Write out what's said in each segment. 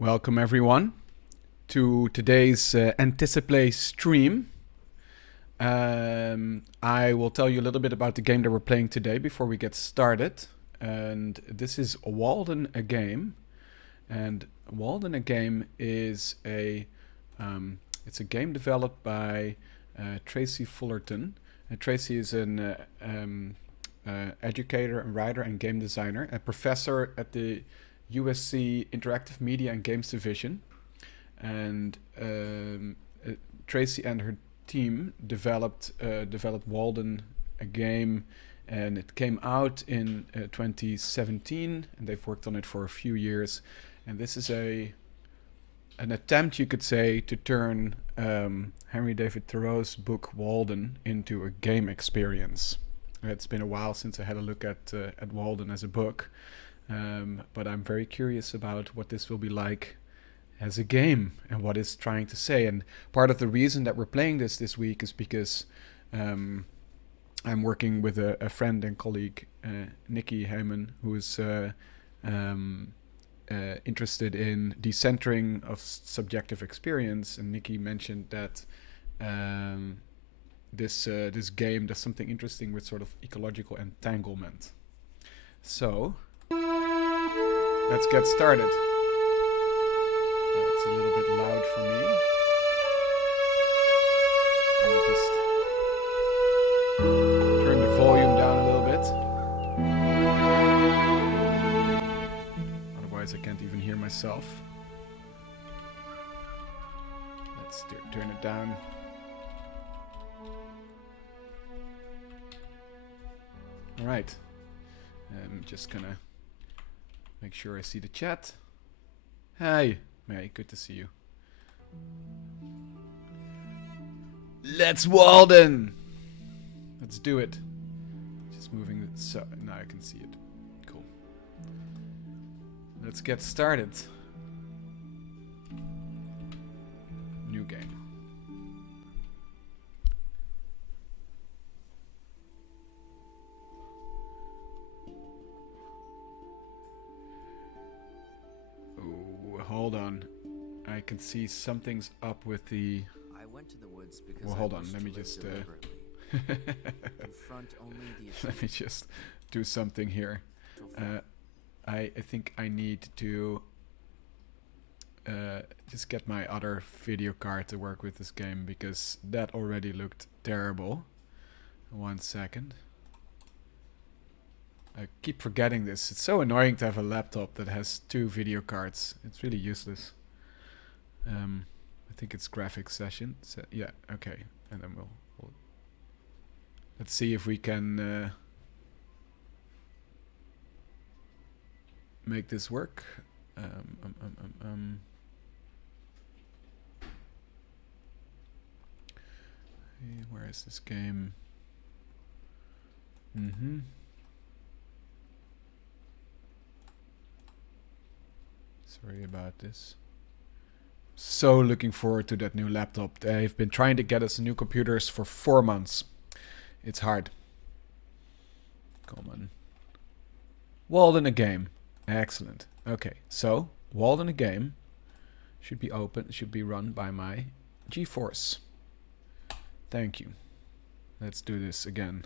Welcome everyone to today's Anticiplay stream. I will tell you a little bit about the game that we're playing today before we get started. And this is Walden, a game. And Walden, a game is it's a game developed by Tracy Fullerton. Tracy is an educator and writer and game designer, a professor at the USC Interactive Media and Games Division, and Tracy and her team developed Walden, a game, and it came out in 2017, and they've worked on it for a few years. And this is an attempt, you could say, to turn Henry David Thoreau's book Walden into a game experience. It's been a while since I had a look at Walden as a book. But I'm very curious about what this will be like as a game and what it's trying to say. And part of the reason that we're playing this week is because I'm working with a friend and colleague, Nikki Heyman, who is interested in decentering of subjective experience. And Nikki mentioned that this game does something interesting with sort of ecological entanglement. So let's get started. It's a little bit loud for me. Let me just turn the volume down a little bit. Otherwise I can't even hear myself. Let's turn it down. All right. I'm just gonna make sure I see the chat. Hi, May, good to see you. Let's Walden! Let's do it. Just moving it so now I can see it. Cool. Let's get started. New game. Hold on. I can see something's up with the... I went to the woods because well, hold on. Let me just let me just do something here. I think I need to just get my other video card to work with this game because that already looked terrible. 1 second. I keep forgetting this. It's so annoying to have a laptop that has 2 video cards. It's really useless. I think it's graphics session. So, yeah, okay. And then we'll let's see if we can make this work. Where is this game? Sorry about this. So looking forward to that new laptop. They've been trying to get us new computers for 4 months. It's hard. Come on. Walden, a game. Excellent. Okay, so Walden, a game should be run by my GeForce. Thank you. Let's do this again.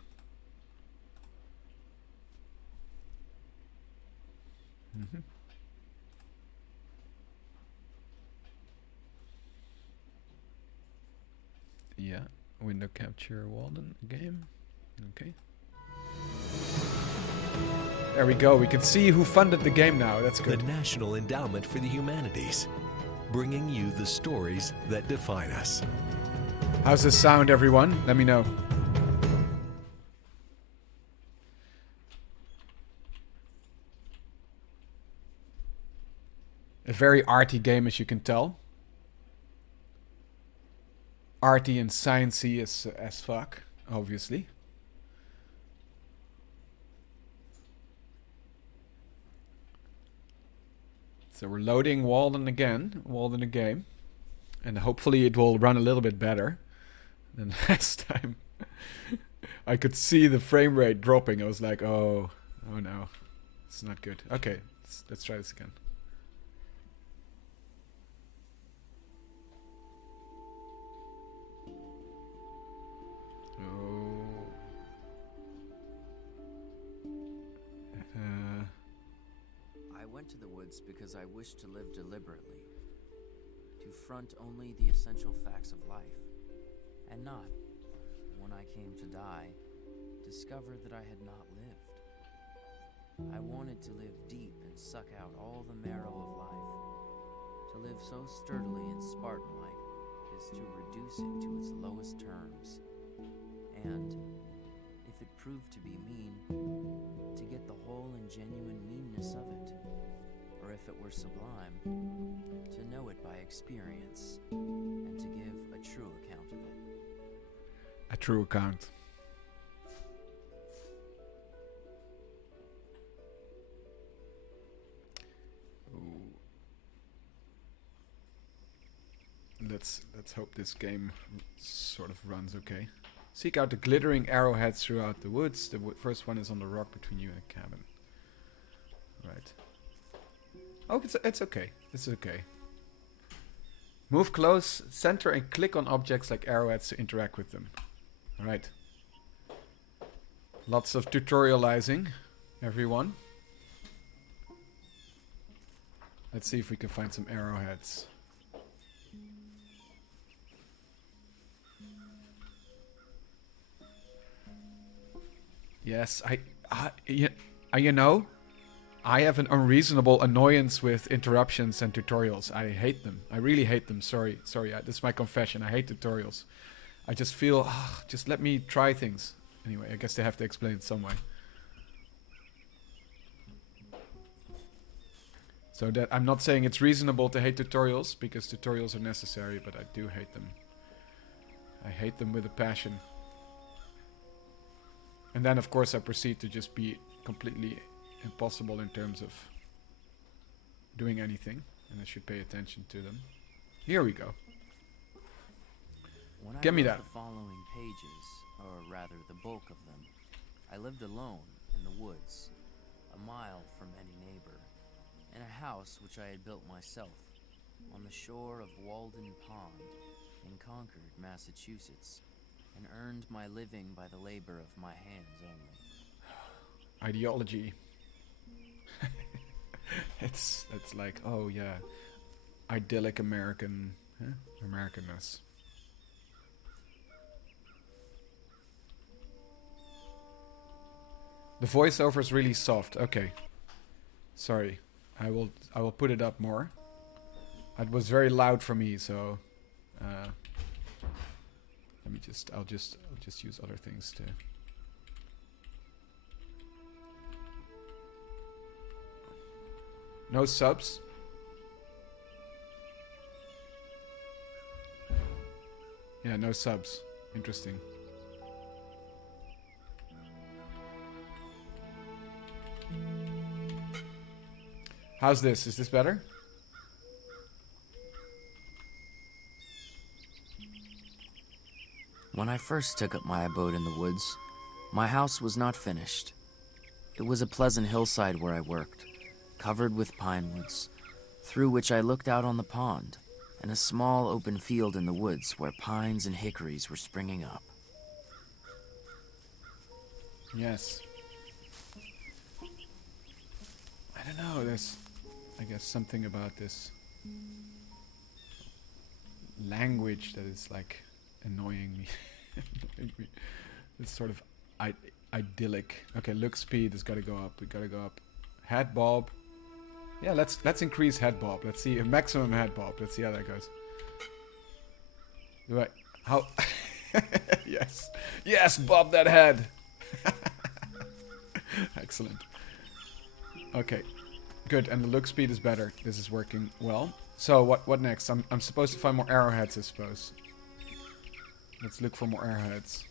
Yeah, window capture Walden game. Okay. There we go. We can see who funded the game now. That's good. The National Endowment for the Humanities, bringing you the stories that define us. How's this sound, everyone? Let me know. A very arty game, as you can tell. Arty and sciencey as fuck, obviously. So we're loading Walden again, Walden a game. And hopefully it will run a little bit better than last time. I could see the frame rate dropping. I was like, oh no, it's not good. Okay, let's try this again. because I wished to live deliberately, to front only the essential facts of life, and not, when I came to die, discover that I had not lived. I wanted to live deep and suck out all the marrow of life. To live so sturdily and Spartan-like is to reduce it to its lowest terms. And, if it proved to be mean, to get the whole and genuine meanness of it. Or if it were sublime, to know it by experience, and to give a true account of it. A true account. Ooh. Let's hope this game sort of runs okay. Seek out the glittering arrowheads throughout the woods. The first one is on the rock between you and the cabin. Right. Oh, it's okay. It's okay. Move close, center, and click on objects like arrowheads to interact with them. Alright. Lots of tutorializing, everyone. Let's see if we can find some arrowheads. Yes, you know, I have an unreasonable annoyance with interruptions and tutorials. I hate them. I really hate them. Sorry. This is my confession. I hate tutorials. I just feel, just let me try things. Anyway, I guess they have to explain it some way. So that I'm not saying it's reasonable to hate tutorials, because tutorials are necessary, but I do hate them. I hate them with a passion. And then, of course, I proceed to just be completely impossible in terms of doing anything. And I should pay attention to them. Here we go. When Give me I wrote that. the following pages, or rather the bulk of them, I lived alone in the woods, a mile from any neighbor, in a house which I had built myself, on the shore of Walden Pond, in Concord, Massachusetts, and earned my living by the labor of my hands only. Ideology. It's like, oh yeah, idyllic American, Americanness. The voiceover is really soft. Okay, sorry. I will put it up more. It was very loud for me, so let me I'll just use other things to. No subs. Yeah, no subs. Interesting. How's this? Is this better? When I first took up my abode in the woods, my house was not finished. It was a pleasant hillside where I worked, covered with pine woods, through which I looked out on the pond, and a small open field in the woods where pines and hickories were springing up. Yes. I don't know, there's, I guess, something about this language that is, like, annoying me. It's sort of idyllic. Okay, look speed has got to go up. We got to go up. Head bob. Yeah, let's increase head bob. Let's see a maximum head bob. Let's see how that goes. Do I? How? Yes, bob that head. Excellent. Okay, good. And the look speed is better. This is working well. So what next? I'm supposed to find more arrowheads, I suppose. Let's look for more arrowheads.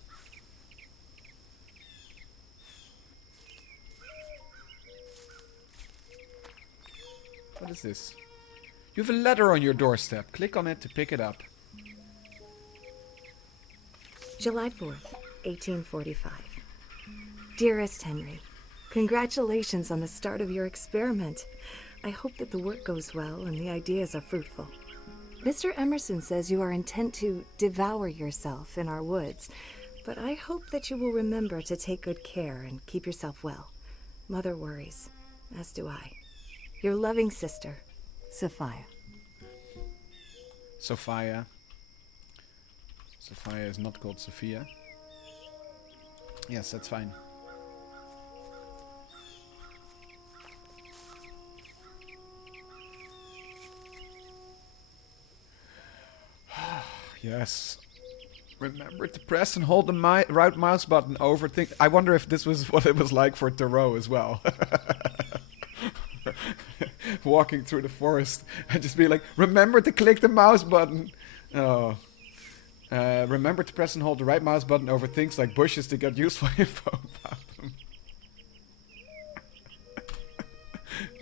What is this? You have a letter on your doorstep. Click on it to pick it up. July 4th, 1845. Dearest Henry, congratulations on the start of your experiment. I hope that the work goes well and the ideas are fruitful. Mr. Emerson says you are intent to devour yourself in our woods, but I hope that you will remember to take good care and keep yourself well. Mother worries, as do I. Your loving sister, Sophia. Sophia. Sophia is not called Sophia. Yes, that's fine. Yes. Remember to press and hold the right mouse button over things. I wonder if this was what it was like for Thoreau as well. Walking through the forest and just be like, remember to click the mouse button. Oh. Remember to press and hold the right mouse button over things like bushes to get useful info about them.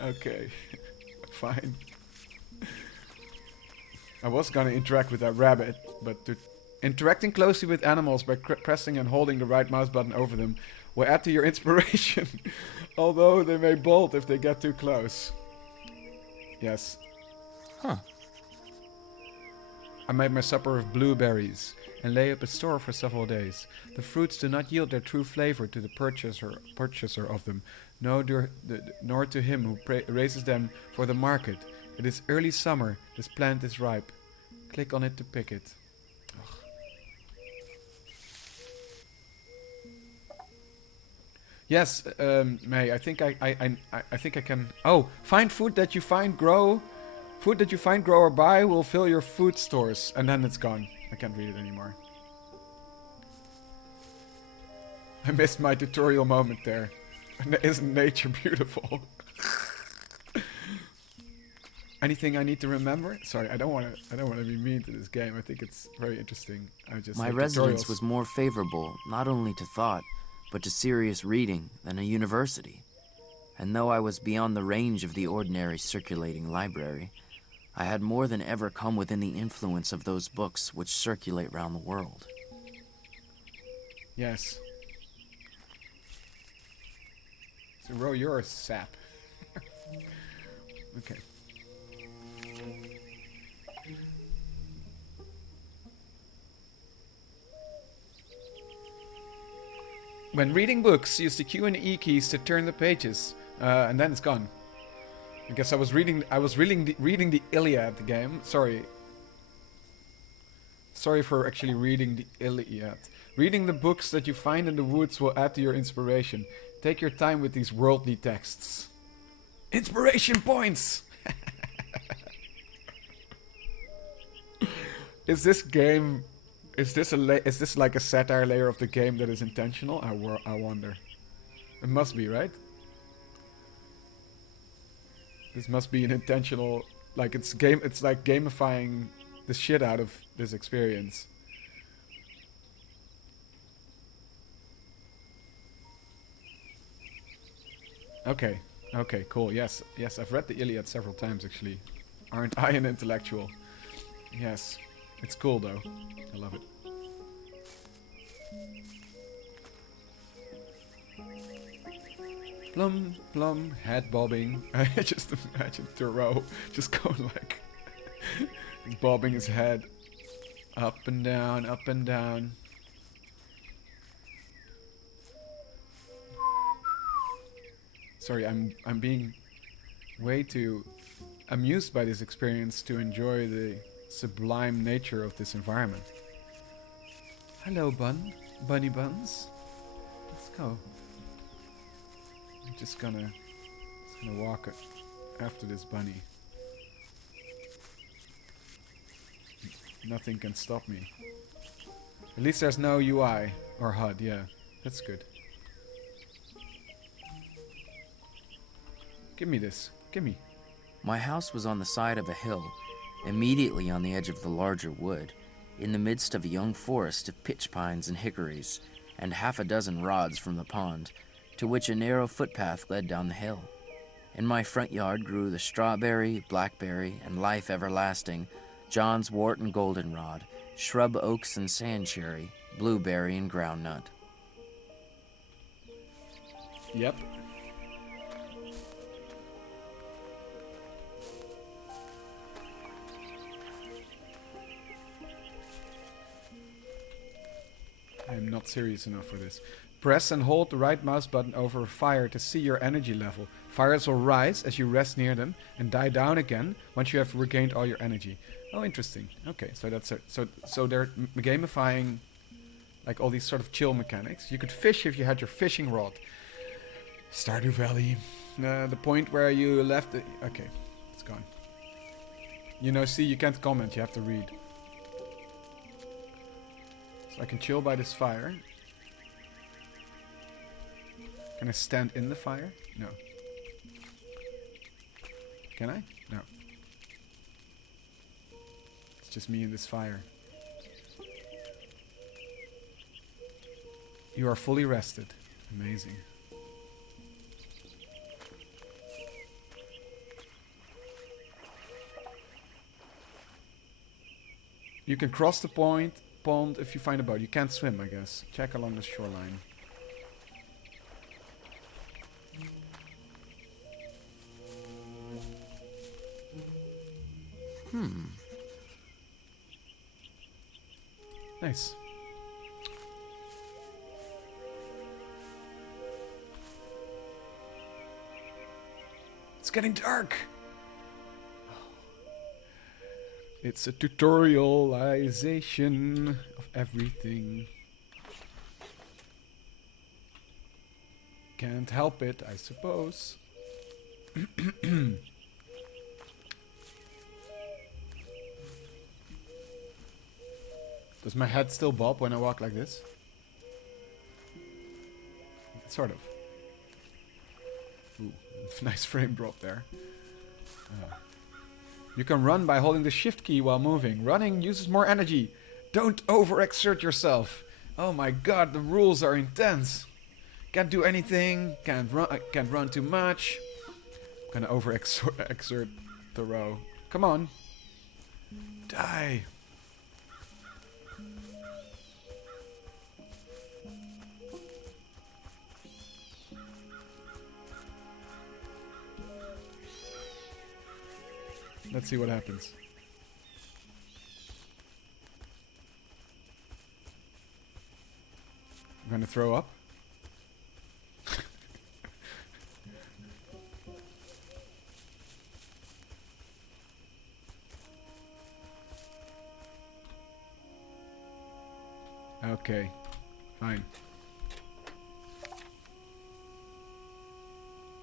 Okay. Fine. I was gonna interact with that rabbit, but interacting closely with animals by pressing and holding the right mouse button over them will add to your inspiration, although they may bolt if they get too close. Yes. Huh. I made my supper of blueberries and lay up a store for several days. The fruits do not yield their true flavor to the purchaser of them, nor to him who raises them for the market. It is early summer. This plant is ripe. Click on it to pick it. Ugh. Yes, May. I think I think I can. Oh, find food that you find grow. Food that you find, grow, or buy will fill your food stores, and then it's gone. I can't read it anymore. I missed my tutorial moment there. Isn't nature beautiful? Anything I need to remember? Sorry, I don't want to be mean to this game. I think it's very interesting. My residence was more favorable, not only to thought, but to serious reading than a university. And though I was beyond the range of the ordinary circulating library, I had more than ever come within the influence of those books which circulate round the world. Yes. So, Ro, you're a sap. Okay. When reading books, use the Q and E keys to turn the pages, and then it's gone. I guess I was reading the Iliad game. Sorry for actually reading the Iliad. Reading the books that you find in the woods will add to your inspiration. Take your time with these worldly texts. Inspiration points. Is this like a satire layer of the game that is intentional? I wonder. It must be, right? This must be an intentional, like it's like gamifying the shit out of this experience. Okay, cool. Yes, I've read the Iliad several times actually. Aren't I an intellectual? Yes, it's cool though. I love it. Plum, plum, head bobbing. I just imagine Thoreau just going like bobbing his head up and down, up and down. Sorry, I'm being way too amused by this experience to enjoy the sublime nature of this environment. Hello, Bunny Buns. Let's go. I'm just gonna walk after this bunny. Nothing can stop me. At least there's no UI or HUD, yeah. That's good. Give me this. Gimme. My house was on the side of a hill, immediately on the edge of the larger wood, in the midst of a young forest of pitch pines and hickories, and half a dozen rods from the pond, to which a narrow footpath led down the hill. In my front yard grew the strawberry, blackberry, and life everlasting, John's wort and goldenrod, shrub oaks and sand cherry, blueberry and groundnut. Yep. I am not serious enough for this. Press and hold the right mouse button over a fire to see your energy level. Fires will rise as you rest near them and die down again once you have regained all your energy. Oh, interesting. Okay, so that's it. So they're gamifying like all these sort of chill mechanics. You could fish if you had your fishing rod. Stardew Valley. The point where you left the... Okay, it's gone. You know, see, you can't comment. You have to read. So I can chill by this fire. Can I stand in the fire? No. Can I? No. It's just me in this fire. You are fully rested. Amazing. You can cross the pond if you find a boat. You can't swim, I guess. Check along the shoreline. Nice. It's getting dark. It's a tutorialization of everything. Can't help it, I suppose. Does my head still bob when I walk like this? Sort of. Ooh, nice frame drop there. You can run by holding the shift key while moving. Running uses more energy. Don't overexert yourself. Oh my god, the rules are intense. Can't do anything. Can't run too much. Gonna overexert the row. Come on. Die. Let's see what happens. I'm gonna throw up. Okay, fine.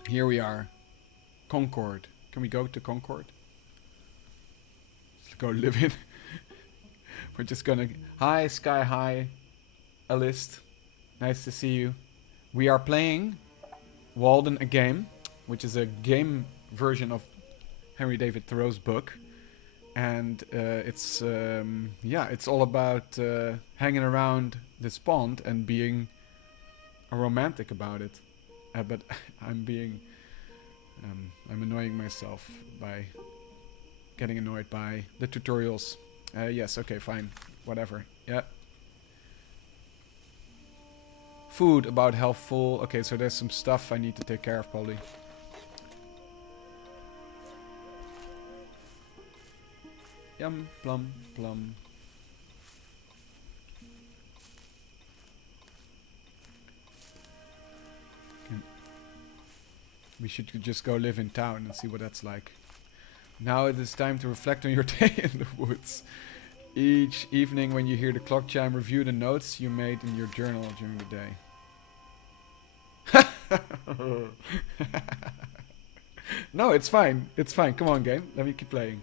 Here we are. Concord. Can we go to Concord? Go live in. We're just gonna... Hi, Sky High. A list. Nice to see you. We are playing Walden, a game, which is a game version of Henry David Thoreau's book. And it's all about hanging around this pond and being a romantic about it. But I'm annoying myself by getting annoyed by the tutorials. Yes, okay, fine. Whatever. Yeah. Food, about half full. Okay, so there's some stuff I need to take care of, probably. Yum, plum, plum. We should just go live in town and see what that's like. Now it is time to reflect on your day in the woods. Each evening when you hear the clock chime, review the notes you made in your journal during the day. No, it's fine. It's fine. Come on, game. Let me keep playing.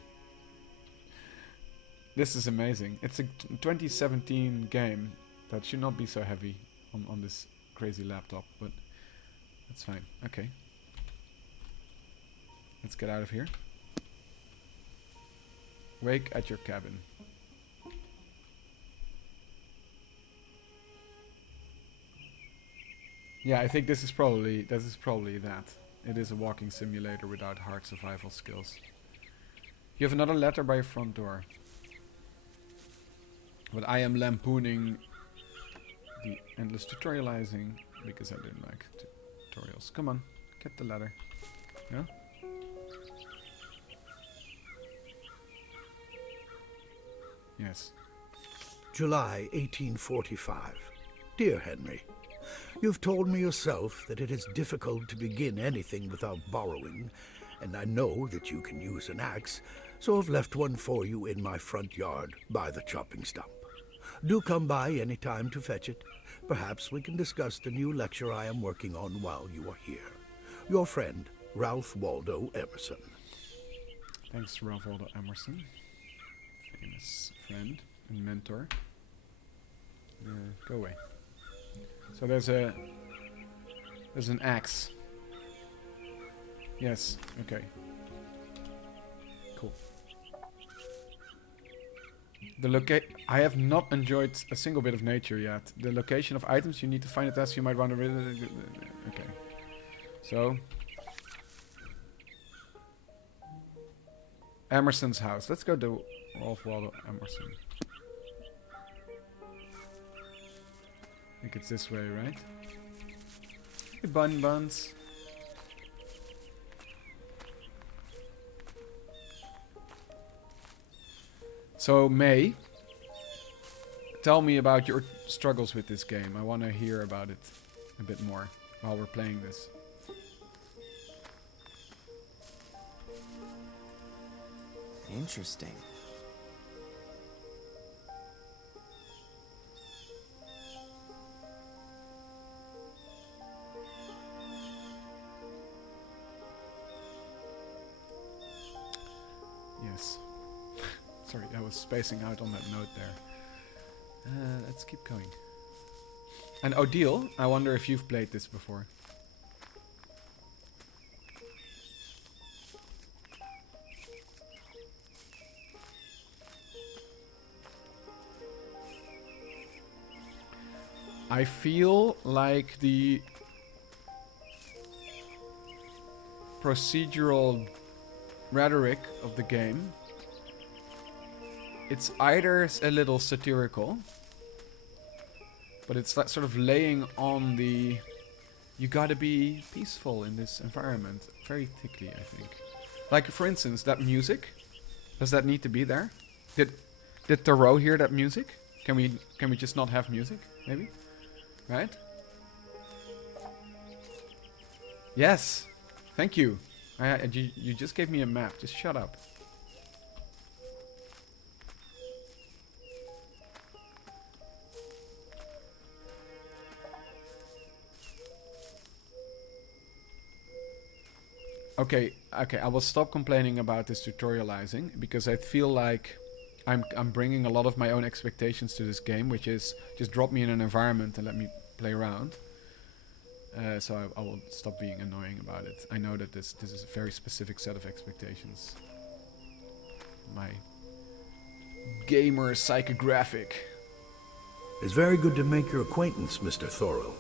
This is amazing. It's a 2017 game that should not be so heavy on this crazy laptop, but that's fine. Okay. Let's get out of here. Wake at your cabin. Yeah, I think this is probably that. It is a walking simulator without hard survival skills. You have another letter by your front door. But I am lampooning the endless tutorializing because I didn't like tutorials. Come on, get the letter. Yeah? Yes. July 1845. Dear Henry, You've told me yourself that it is difficult to begin anything without borrowing, and I know that you can use an axe, so I've left one for you in my front yard by the chopping stump. Do come by any time to fetch it. Perhaps we can discuss the new lecture I am working on while you are here. Your friend, Ralph Waldo Emerson. Thanks, Ralph Waldo Emerson. Famous friend and mentor. Go away. So there's an axe. Yes, okay. Cool. I have not enjoyed a single bit of nature yet. The location of items you need to find a task you might want to... Okay. So... Emerson's house. Let's go to Ralph Waldo Emerson. I think it's this way, right? Hey, buns. So, May, tell me about your struggles with this game. I want to hear about it a bit more while we're playing this. Interesting. Yes. Sorry, I was spacing out on that note there. Let's keep going. And Odile, I wonder if you've played this before. I feel like the procedural rhetoric of the game, it's either a little satirical, but it's like sort of laying on the you gotta be peaceful in this environment very thickly, I think. Like, for instance, that music, does that need to be there? Did Thoreau hear that music? Can we just not have music, maybe? Right? Yes. Thank you. You just gave me a map. Just shut up. Okay, I will stop complaining about this tutorializing because I feel like I'm bringing a lot of my own expectations to this game, which is just drop me in an environment and let me play around. So I will stop being annoying about it. I know that this is a very specific set of expectations. My gamer psychographic. It's very good to make your acquaintance, Mr. Thoreau.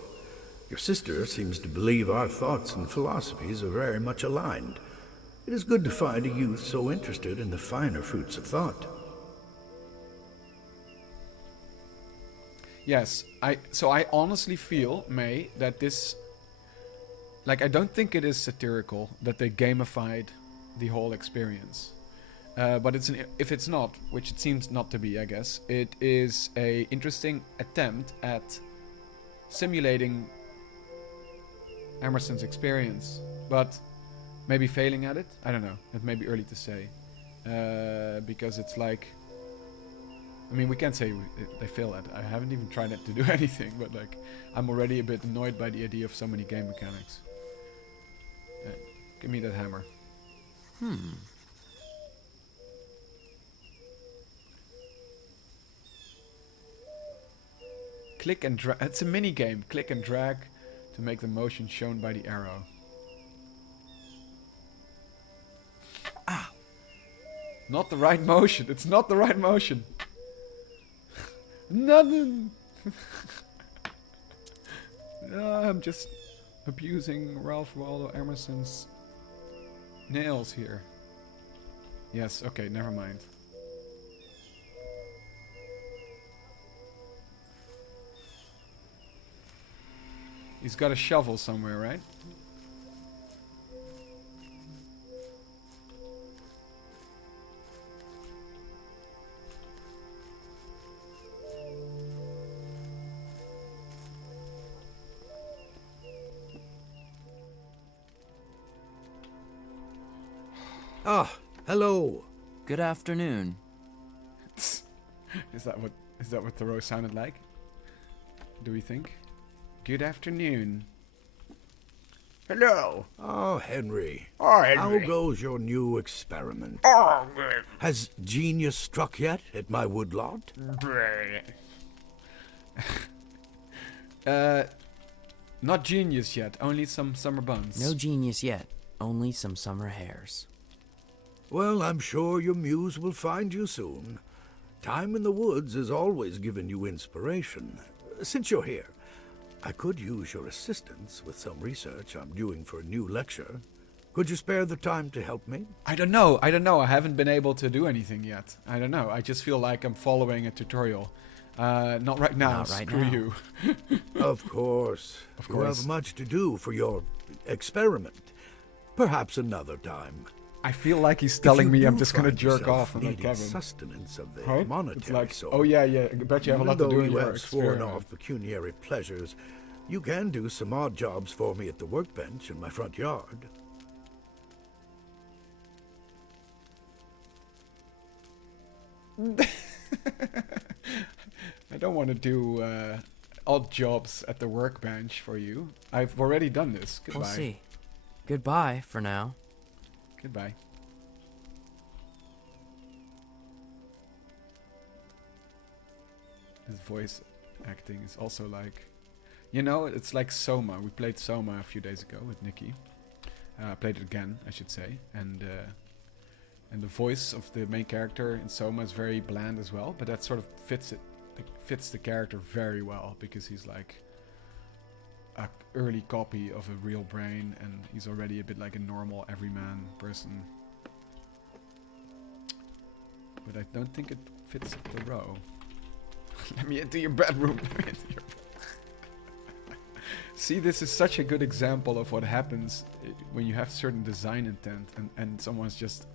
Your sister seems to believe our thoughts and philosophies are very much aligned. It is good to find a youth so interested in the finer fruits of thought. Yes, I honestly feel, May, that this... Like, I don't think it is satirical that they gamified the whole experience. But if it's not, which it seems not to be, I guess, it is a interesting attempt at simulating Emerson's experience. But maybe failing at it? I don't know. It may be early to say. Because it's like... I mean, we can't say they fail at it. I haven't even tried to do anything, but like, I'm already a bit annoyed by the idea of so many game mechanics. Give me that hammer. Click and drag. It's a mini game. Click and drag to make the motion shown by the arrow. Ah! Not the right motion. It's not the right motion. Nothing. I'm just abusing Ralph Waldo Emerson's nails here. Yes, okay, never mind. He's got a shovel somewhere, right? Ah, hello. Good afternoon. Is that what Thoreau sounded like? Do we think? Good afternoon. Hello. Oh, Henry. Oh, How goes your new experiment? Oh, good. Has genius struck yet at my woodlot? Not genius yet. Only some summer buns. No genius yet, only some summer hairs. Well, I'm sure your muse will find you soon. Time in the woods has always given you inspiration. Since you're here, I could use your assistance with some research I'm doing for a new lecture. Could you spare the time to help me? I don't know. I haven't been able to do anything yet. I don't know. I just feel like I'm following a tutorial. Not right now. Not right Screw now. you. Of course. Of You course. have much to do for your experiment. Perhaps another time. I feel like he's If telling you me do I'm just gonna find jerk yourself off on the needing cabin. sustenance of the Huh? It's monetary like, sort. oh yeah, I bet you have a lot to do Even in though you your have sworn experiment. off pecuniary pleasures, you can do some odd jobs for me at the workbench in my front yard. I don't want to do odd jobs at the workbench for you. I've already done this. Goodbye. We'll see. Goodbye for now. Goodbye. His voice acting is also like, you know, it's like Soma. We played Soma a few days ago with Nikki. Played it again, I should say, and the voice of the main character in Soma is very bland as well. But that sort of fits the character very well because he's like a early copy of a real brain, and he's already a bit like a normal everyman person. But I don't think it fits the row. Let me into your bedroom. Let me into your See, this is such a good example of what happens when you have certain design intent and someone's just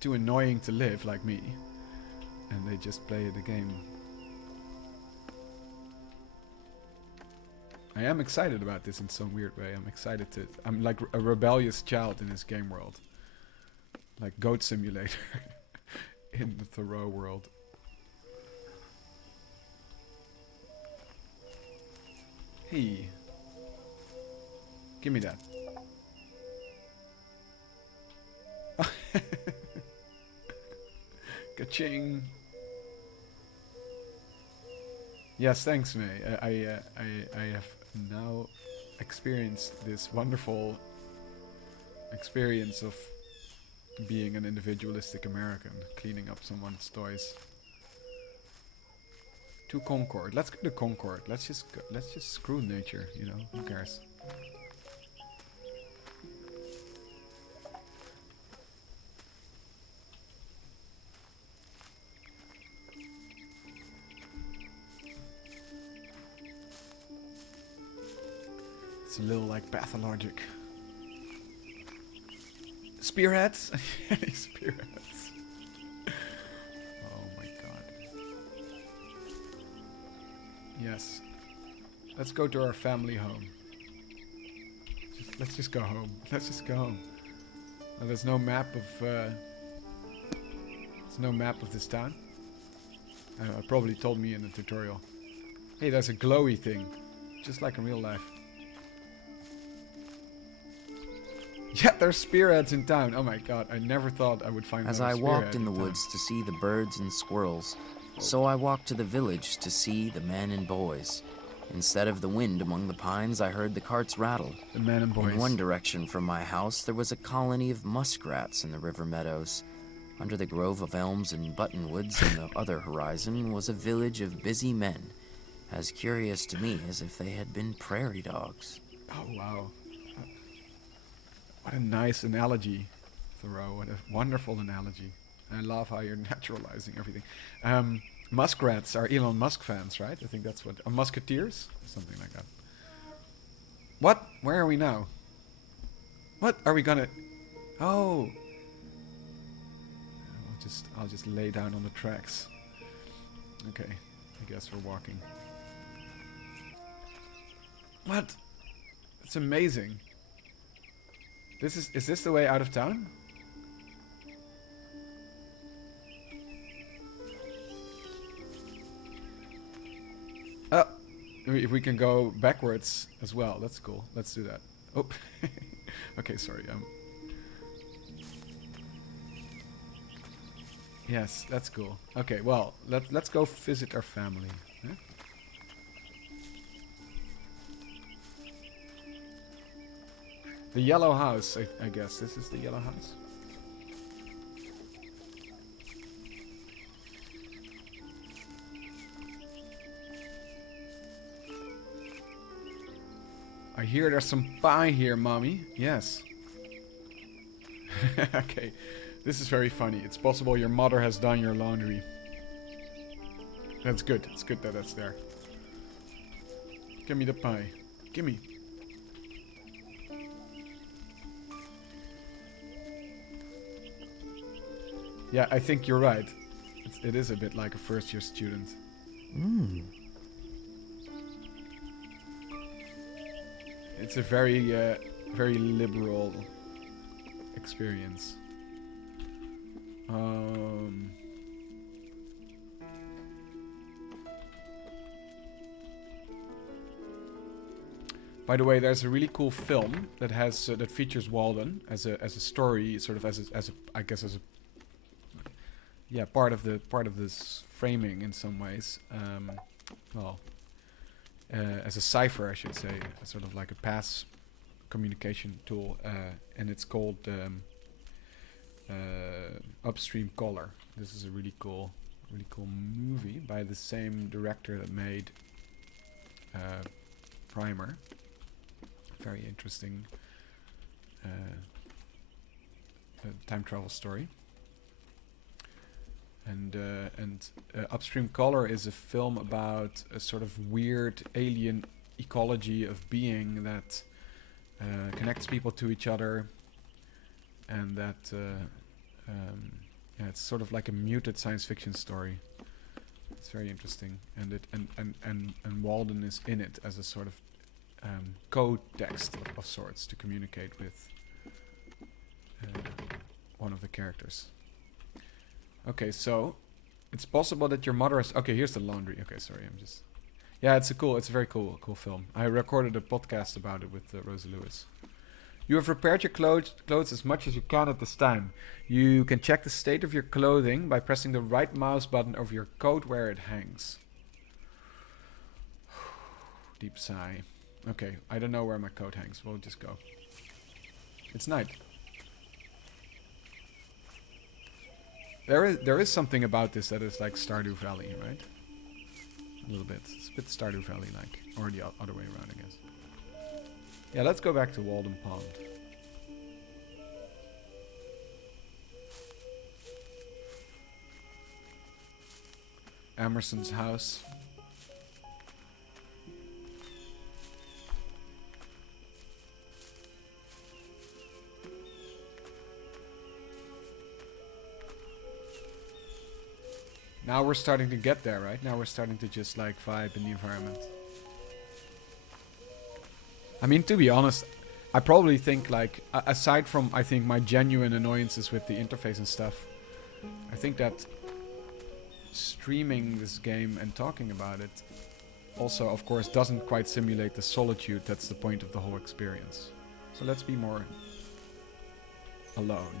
too annoying to live, like me, and they just play the game. I am excited about this in some weird way. I'm like a rebellious child in this game world. Like Goat Simulator in the Thoreau world. Hey. Give me that. Ka-ching. Yes, thanks, May. I have now experienced this wonderful experience of being an individualistic American, cleaning up someone's toys. To Concord. Let's go to Concord. Let's just screw nature, you know. Who cares? It's a little like pathologic. Spearheads? Any spearheads? Oh my god. Yes. Let's go to our family home. Let's just go home. Let's just go home. Oh, there's no map of there's no map of this town. I don't know, it probably told me in the tutorial. Hey, there's a glowy thing. Just like in real life. Yeah, there's spearheads in town. Oh my god, I never thought I would find As out a I walked spearhead in the town. woods to see the birds and squirrels, so I walked to the village to see the men and boys. Instead of the wind among the pines, I heard the carts rattle. The men and boys. In one direction from my house, there was a colony of muskrats in the river meadows. Under the grove of elms and buttonwoods on the other horizon was a village of busy men, as curious to me as if they had been prairie dogs. Oh wow. What a nice analogy, Thoreau. What a wonderful analogy. I love how you're naturalizing everything. Muskrats are Elon Musk fans, right? I think that's what... Musketeers? Something like that. What? Where are we now? What are we gonna... Oh! I'll just lay down on the tracks. Okay. I guess we're walking. What? It's amazing. Is this the way out of town? Oh, if we can go backwards as well, that's cool. Let's do that. Oh, okay, sorry. Yes, that's cool. Okay, well, let's go visit our family. Huh? The yellow house, I guess. This is the yellow house. I hear there's some pie here, mommy. Yes. Okay. This is very funny. It's possible your mother has done your laundry. That's good. It's good that that's there. Give me the pie. Give me. Yeah, I think you're right. It is a bit like a first-year student. It's a very, very liberal experience. By the way, there's a really cool film that has that features Walden as a story, sort of as a I guess as a part of this framing in some ways. Well, as a cipher, I should say, sort of like a pass communication tool, and it's called Upstream Color. This is a really cool movie by the same director that made Primer. Very interesting time travel story. And Upstream Color is a film about a sort of weird alien ecology of being that connects people to each other, and that it's sort of like a muted science fiction story. It's very interesting, and it and Walden is in it as a sort of code text of sorts to communicate with one of the characters. Okay, so it's possible that your mother is... Okay, here's the laundry. Okay, sorry, I'm just... Yeah, it's a very cool film. I recorded a podcast about it with Rosa Lewis. You have repaired your clothes as much as you can at this time. You can check the state of your clothing by pressing the right mouse button over your coat where it hangs. Deep sigh. Okay, I don't know where my coat hangs. We'll just go. It's night. There is something about this that is like Stardew Valley, right? A little bit. It's a bit Stardew Valley-like. Or the other way around, I guess. Yeah, let's go back to Walden Pond. Emerson's house. Now we're starting to get there, right? Now we're starting to just like vibe in the environment. I mean, to be honest, I probably think like, aside from I think my genuine annoyances with the interface and stuff, I think that streaming this game and talking about it also, of course, doesn't quite simulate the solitude that's the point of the whole experience. So let's be more alone.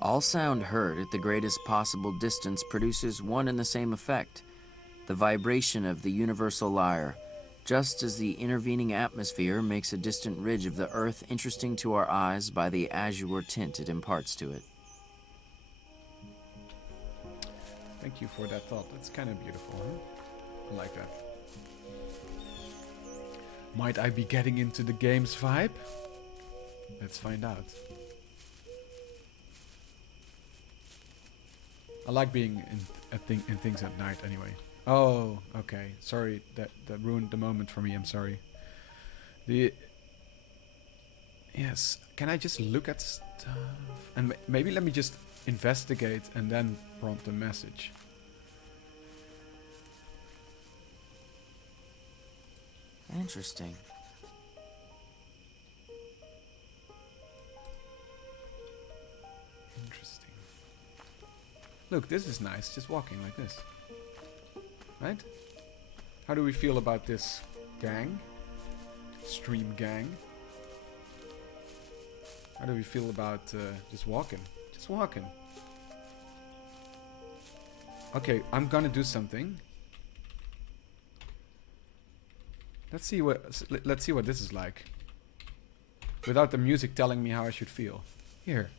All sound heard at the greatest possible distance produces one and the same effect, the vibration of the universal lyre, just as the intervening atmosphere makes a distant ridge of the earth interesting to our eyes by the azure tint it imparts to it. Thank you for that thought. That's kind of beautiful, huh? I like that. Might I be getting into the game's vibe? Let's find out. I like being in things at night anyway. Oh, okay. Sorry, that ruined the moment for me. I'm sorry. Yes. Can I just look at stuff? And maybe let me just investigate and then prompt a message. Interesting. Interesting. Look, this is nice. Just walking like this. Right? How do we feel about this gang? Stream gang. How do we feel about just walking? Just walking. Okay, I'm gonna do something. Let's see what this is like. Without the music telling me how I should feel. Here.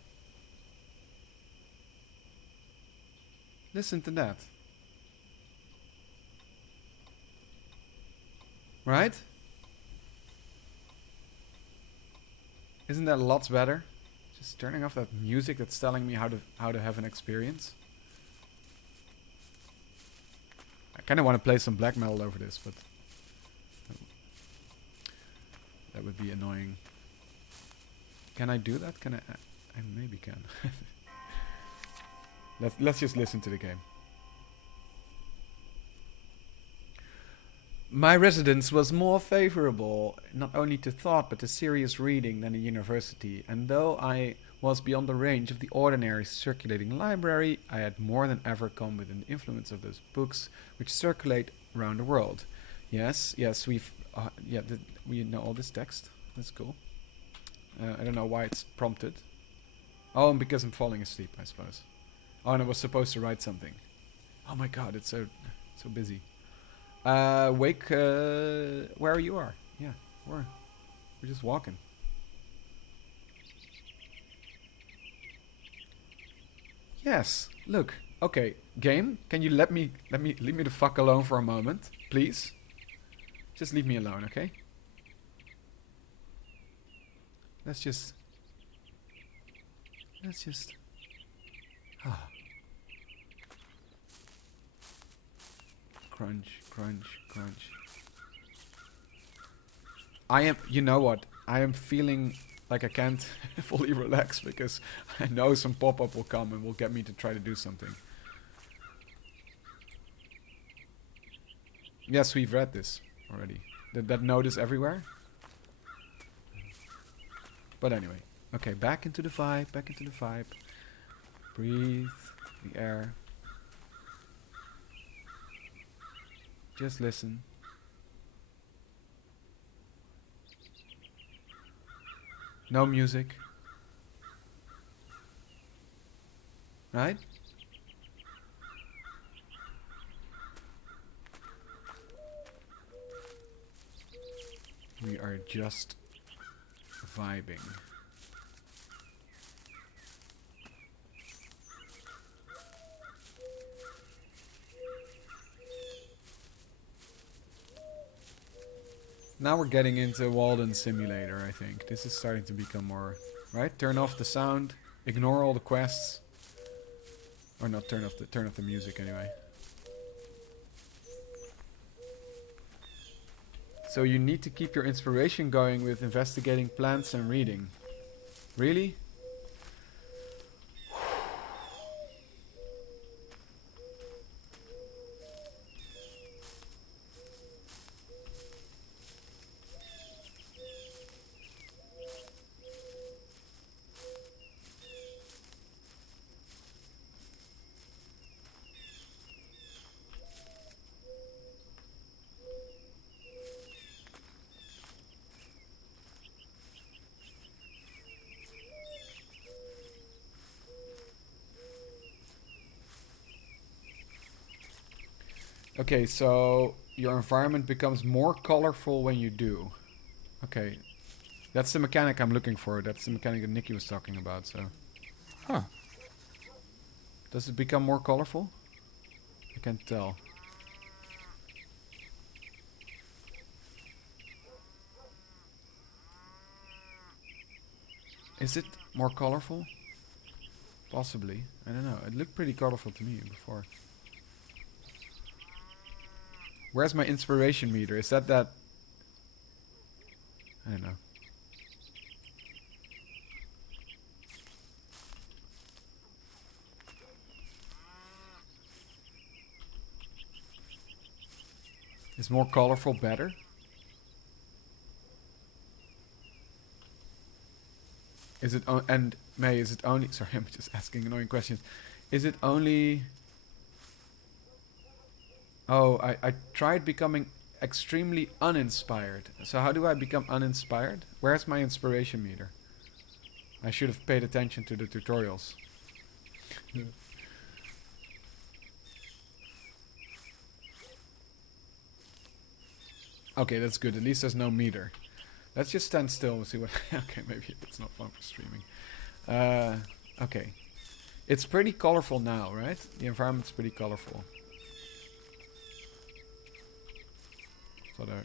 Listen to that. Right? Isn't that lots better? Just turning off that music that's telling me how to have an experience. I kind of want to play some black metal over this, but that would be annoying. Can I do that? Can I maybe can. Let's just listen to the game. My residence was more favorable, not only to thought but to serious reading than a university, and though I was beyond the range of the ordinary circulating library, I had more than ever come within the influence of those books which circulate around the world. Yes, we know all this text. That's cool. I don't know why it's prompted. Oh, because I'm falling asleep, I suppose. Oh, and I was supposed to write something. Oh my god, it's so busy. Wake, where you are. Yeah, we're just walking. Yes, look. Okay, game, can you leave me the fuck alone for a moment, please? Just leave me alone, okay? Let's just crunch, crunch, crunch. You know what? I am feeling like I can't fully relax because I know some pop-up will come and will get me to try to do something. Yes, we've read this already. That note is everywhere. But anyway, okay, back into the vibe, Breathe the air. Just listen. No music. Right? We are just vibing. Now we're getting into Walden Simulator, I think. This is starting to become more... Right? Turn off the sound. Ignore all the quests. Or not turn off the music anyway. So you need to keep your inspiration going with investigating plants and reading. Really? Okay, so your environment becomes more colorful when you do. Okay. That's the mechanic I'm looking for. That's the mechanic that Nikki was talking about, so... Huh. Does it become more colorful? I can't tell. Is it more colorful? Possibly. I don't know. It looked pretty colorful to me before. Where's my inspiration meter? Is that... I don't know. Is more colorful better? Is it... and May, is it only... Sorry, I'm just asking annoying questions. Is it only... Oh, I tried becoming extremely uninspired. So how do I become uninspired? Where's my inspiration meter? I should have paid attention to the tutorials. Okay, that's good. At least there's no meter. Let's just stand still and see what... Okay, maybe it's not fun for streaming. Okay. It's pretty colorful now, right? The environment's pretty colorful. So there...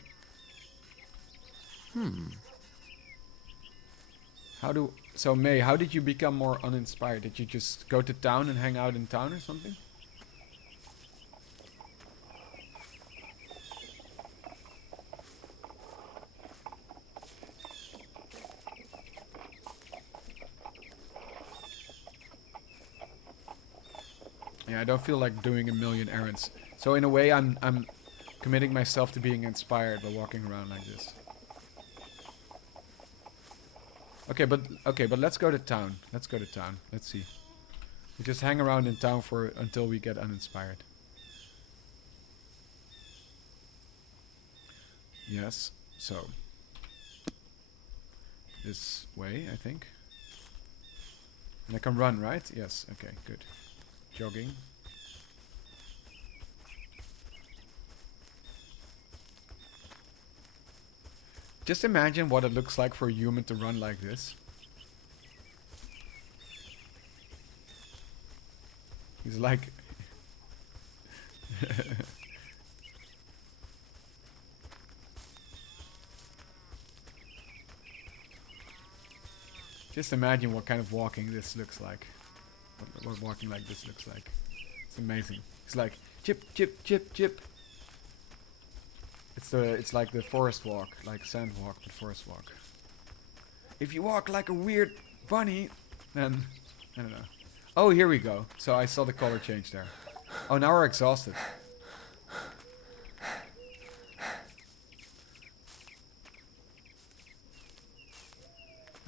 So May, how did you become more uninspired? Did you just go to town and hang out in town or something? Yeah, I don't feel like doing a million errands. So in a way, I'm committing myself to being inspired by walking around like this. Okay, but let's go to town. Let's go to town. Let's see. We just hang around in town until we get uninspired. Yes. So this way, I think. And I can run, right? Yes. Okay. Good. Jogging. Just imagine what it looks like for a human to run like this. He's like... Just imagine what kind of walking this looks like. What walking like this looks like. It's amazing. It's like chip, chip, chip, chip. It's like the forest walk, like sand walk, but forest walk. If you walk like a weird bunny, then I don't know. Oh, here we go. So I saw the color change there. Oh, now we're exhausted.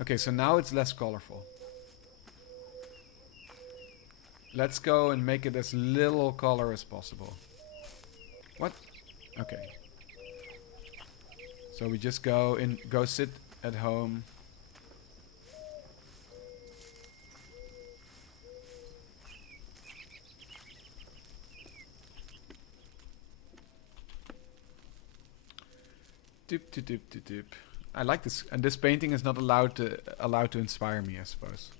Okay, so now it's less colorful. Let's go and make it as little color as possible. What? Okay. So we just go sit at home. Doop doop doop doop doop. I like this, and this painting is not allowed to inspire me, I suppose.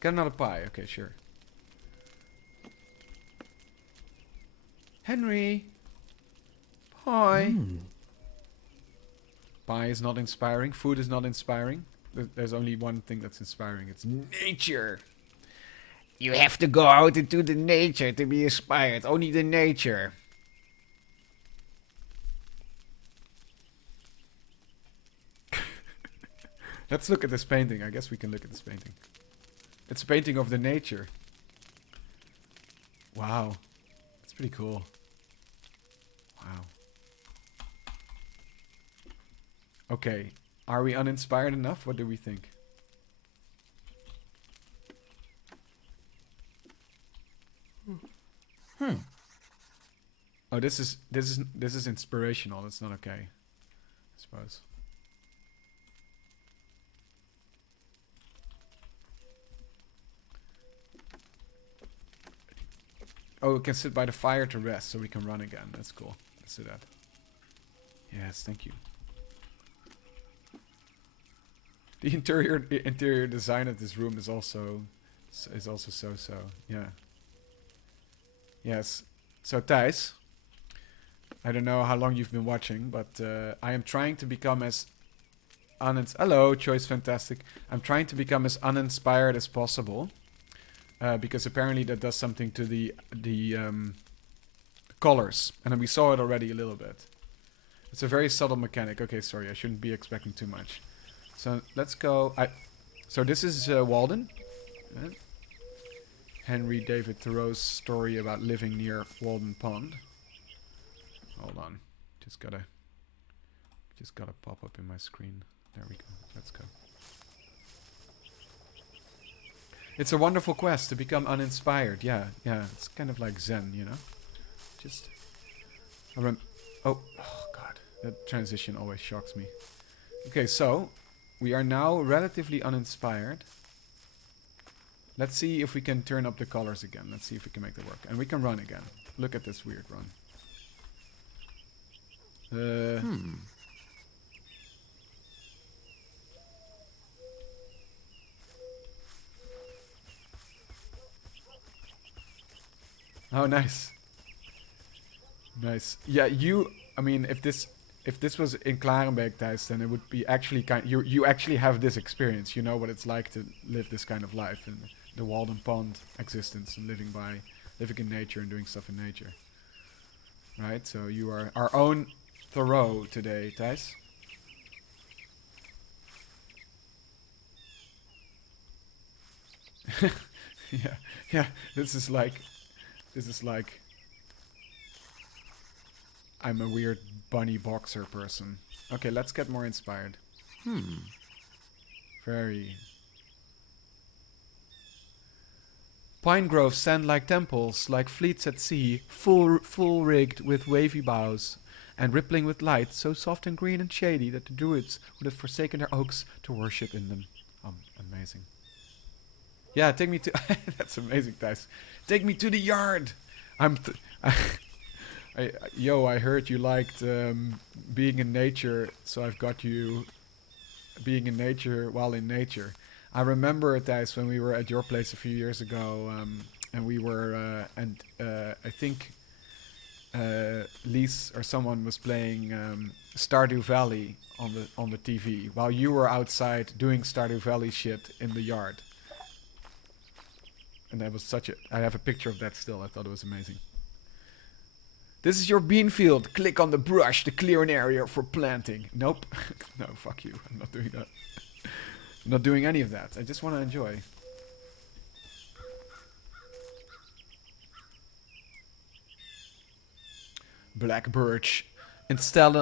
Get another pie. Okay, sure. Henry. Pie. Pie is not inspiring. Food is not inspiring. There's only one thing that's inspiring. It's nature. You have to go out into the nature to be inspired. Only the nature. Let's look at this painting. I guess we can look at this painting. It's a painting of the nature. Wow. That's pretty cool. Wow. Okay. Are we uninspired enough? What do we think? Oh, this is inspirational. That's not okay, I suppose. Oh, we can sit by the fire to rest, so we can run again. That's cool. Let's do that. Yes, thank you. The interior design of this room is also so. Yeah. Yes. So Thijs, I don't know how long you've been watching, but I am trying to become as hello, Choice Fantastic. I'm trying to become as uninspired as possible, because apparently that does something to the colors, and then we saw it already a little bit. It's a very subtle mechanic. Okay, sorry, I shouldn't be expecting too much. So let's go. So this is Walden. Henry David Thoreau's story about living near Walden Pond. Hold on, just gotta pop up in my screen. There we go. Let's go. It's a wonderful quest to become uninspired. Yeah. It's kind of like Zen, you know. Just. Oh God. That transition always shocks me. Okay, so we are now relatively uninspired. Let's see if we can turn up the colors again. Let's see if we can make that work. And we can run again. Look at this weird run. Oh, nice. Nice. Yeah, I mean, if this was in Klarenbeek, Thijs, then it would be actually you actually have this experience. You know what it's like to live this kind of life in the Walden Pond existence and living in nature and doing stuff in nature. Right? So you are our own Thoreau today, Thijs. Yeah. This is like I'm a weird bunny boxer person. Okay, let's get more inspired. Very. Pine groves stand like temples, like fleets at sea, full rigged with wavy boughs, and rippling with light, so soft and green and shady that the druids would have forsaken their oaks to worship in them. Amazing. Yeah, take me to... That's amazing, Thijs. Take me to the yard! I heard you liked being in nature, so I've got you being in nature while in nature. I remember, Thijs, when we were at your place a few years ago, and we were, I think Lise or someone was playing Stardew Valley on the TV, while you were outside doing Stardew Valley shit in the yard. And that was I have a picture of that still. I thought it was amazing. This is your bean field. Click on the brush to clear an area for planting. Nope. No, fuck you. I'm not doing that. I'm not doing any of that. I just want to enjoy. Black birch. Instead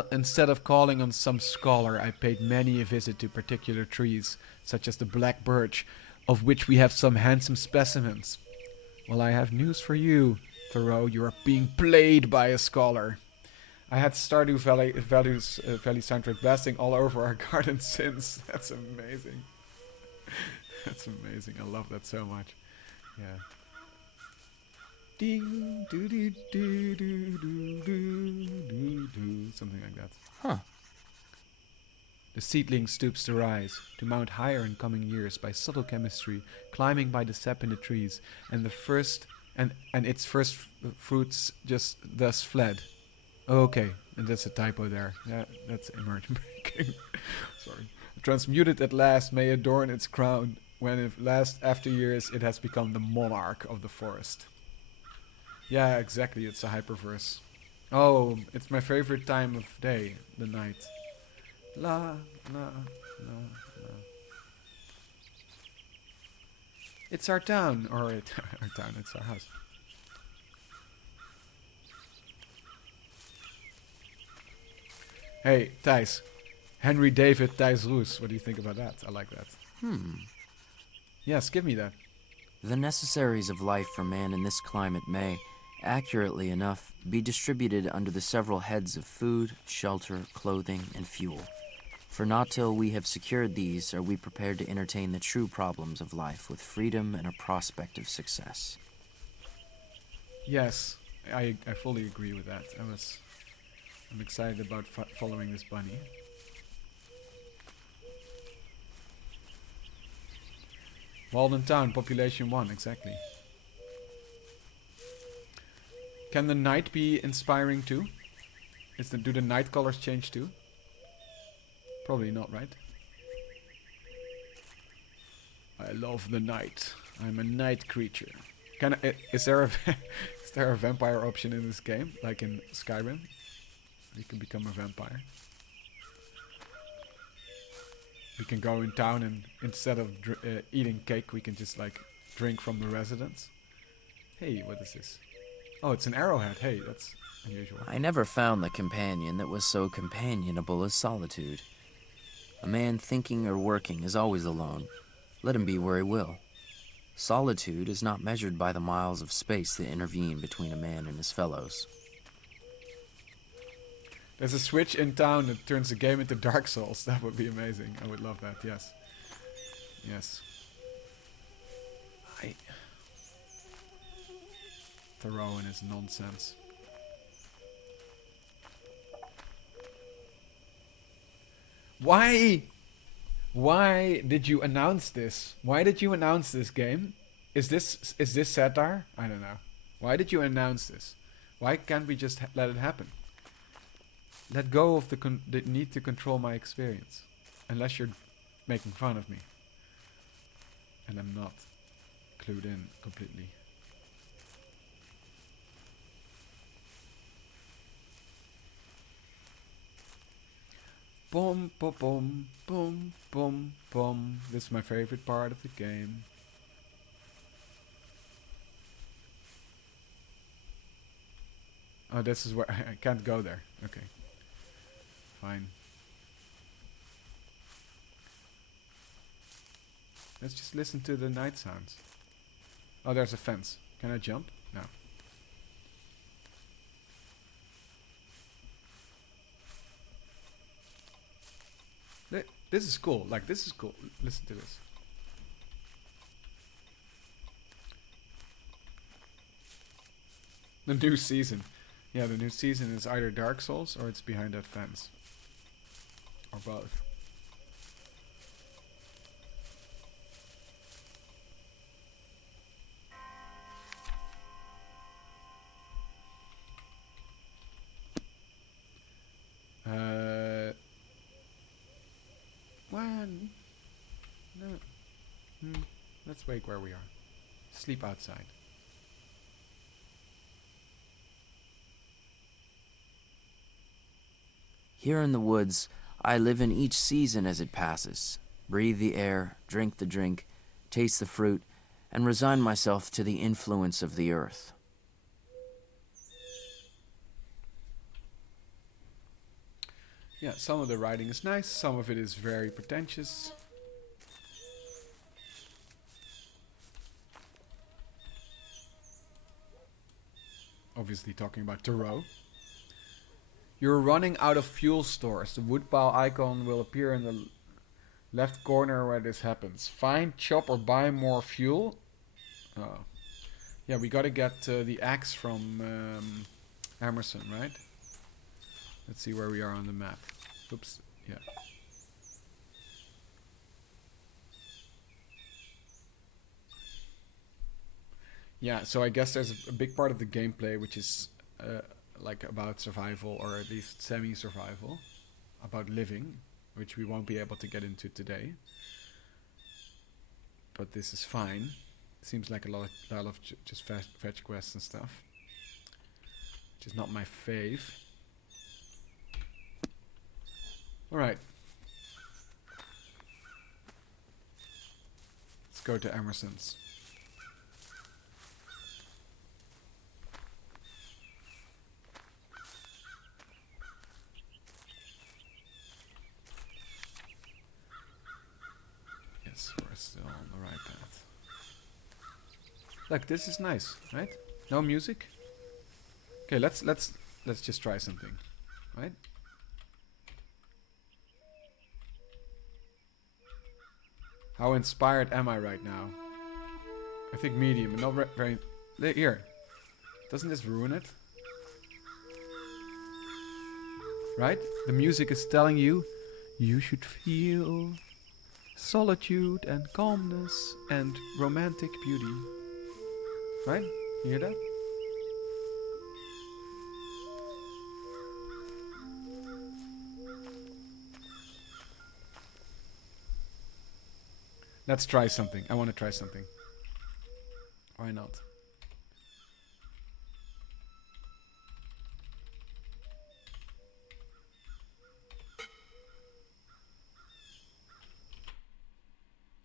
of calling on some scholar, I paid many a visit to particular trees, such as the black birch, of which we have some handsome specimens. Well, I have news for you, Thoreau. You are being played by a scholar. I had Stardew Valley soundtrack blasting all over our garden since. That's amazing. That's amazing. I love that so much. Yeah. Ding, doo, doo, doo, doo, doo, doo, doo, something like that. Huh. The seedling stoops to rise, to mount higher in coming years by subtle chemistry, climbing by the sap in the trees, and its first fruits just thus fled. Okay, and that's a typo there. That's immersion breaking. Sorry. Transmuted at last may adorn its crown, when after years it has become the monarch of the forest. Yeah, exactly, it's a hyperverse. Oh, it's my favorite time of day, the night. La, la, la, la. It's our town, or our town, it's our house. Hey, Thijs. Henry David Thijs Roos. What do you think about that? I like that. Yes, give me that. The necessaries of life for man in this climate may, accurately enough, be distributed under the several heads of food, shelter, clothing, and fuel. For not till we have secured these are we prepared to entertain the true problems of life with freedom and a prospect of success. Yes, I fully agree with that. I'm excited about following this bunny. Walden Town, population 1, exactly. Can the night be inspiring too? Do the night colors change too? Probably not, right? I love the night. I'm a night creature. Is there a vampire option in this game, like in Skyrim? You can become a vampire. We can go in town and instead of eating cake, we can just like drink from the residents. Hey, what is this? Oh, it's an arrowhead. Hey, that's unusual. I never found the companion that was so companionable as solitude. A man thinking or working is always alone. Let him be where he will. Solitude is not measured by the miles of space that intervene between a man and his fellows. There's a switch in town that turns the game into Dark Souls. That would be amazing. I would love that. Yes. Yes. Thoreau and his nonsense. Why? Why did you announce this? Why did you announce this game? Is this satire? I don't know. Why did you announce this? Why can't we just let it happen? Let go of the need to control my experience. Unless you're making fun of me. And I'm not clued in completely. Boom, boom, boom, boom, boom, boom. This is my favorite part of the game. Oh, this is where I can't go there. Okay. Fine. Let's just listen to the night sounds. Oh, there's a fence. Can I jump? No. This is cool. Like, this is cool. Listen to this. The new season. Yeah, the new season is either Dark Souls or it's behind that fence. Or both. One. No. Let's wake where we are. Sleep outside. Here in the woods, I live in each season as it passes, breathe the air, drink the drink, taste the fruit, and resign myself to the influence of the earth. Yeah, some of the writing is nice, some of it is very pretentious. Obviously talking about Thoreau. You're running out of fuel stores. The woodpile icon will appear in the left corner where this happens. Find, chop, or buy more fuel. Oh. Yeah, we gotta get the axe from Emerson, right? Let's see where we are on the map. Oops, yeah. Yeah, so I guess there's a big part of the gameplay which is like about survival, or at least semi-survival. About living, which we won't be able to get into today. But this is fine. Seems like a lot of just fetch quests and stuff. Which is not my fave. Alright. Let's go to Emerson's. Yes, we're still on the right path. Look, this is nice, right? No music? Okay, let's just try something. Right? How inspired am I right now? I think medium, not very... Here. Doesn't this ruin it? Right? The music is telling you, you should feel solitude and calmness and romantic beauty. Right? You hear that? Let's try something. I want to try something. Why not?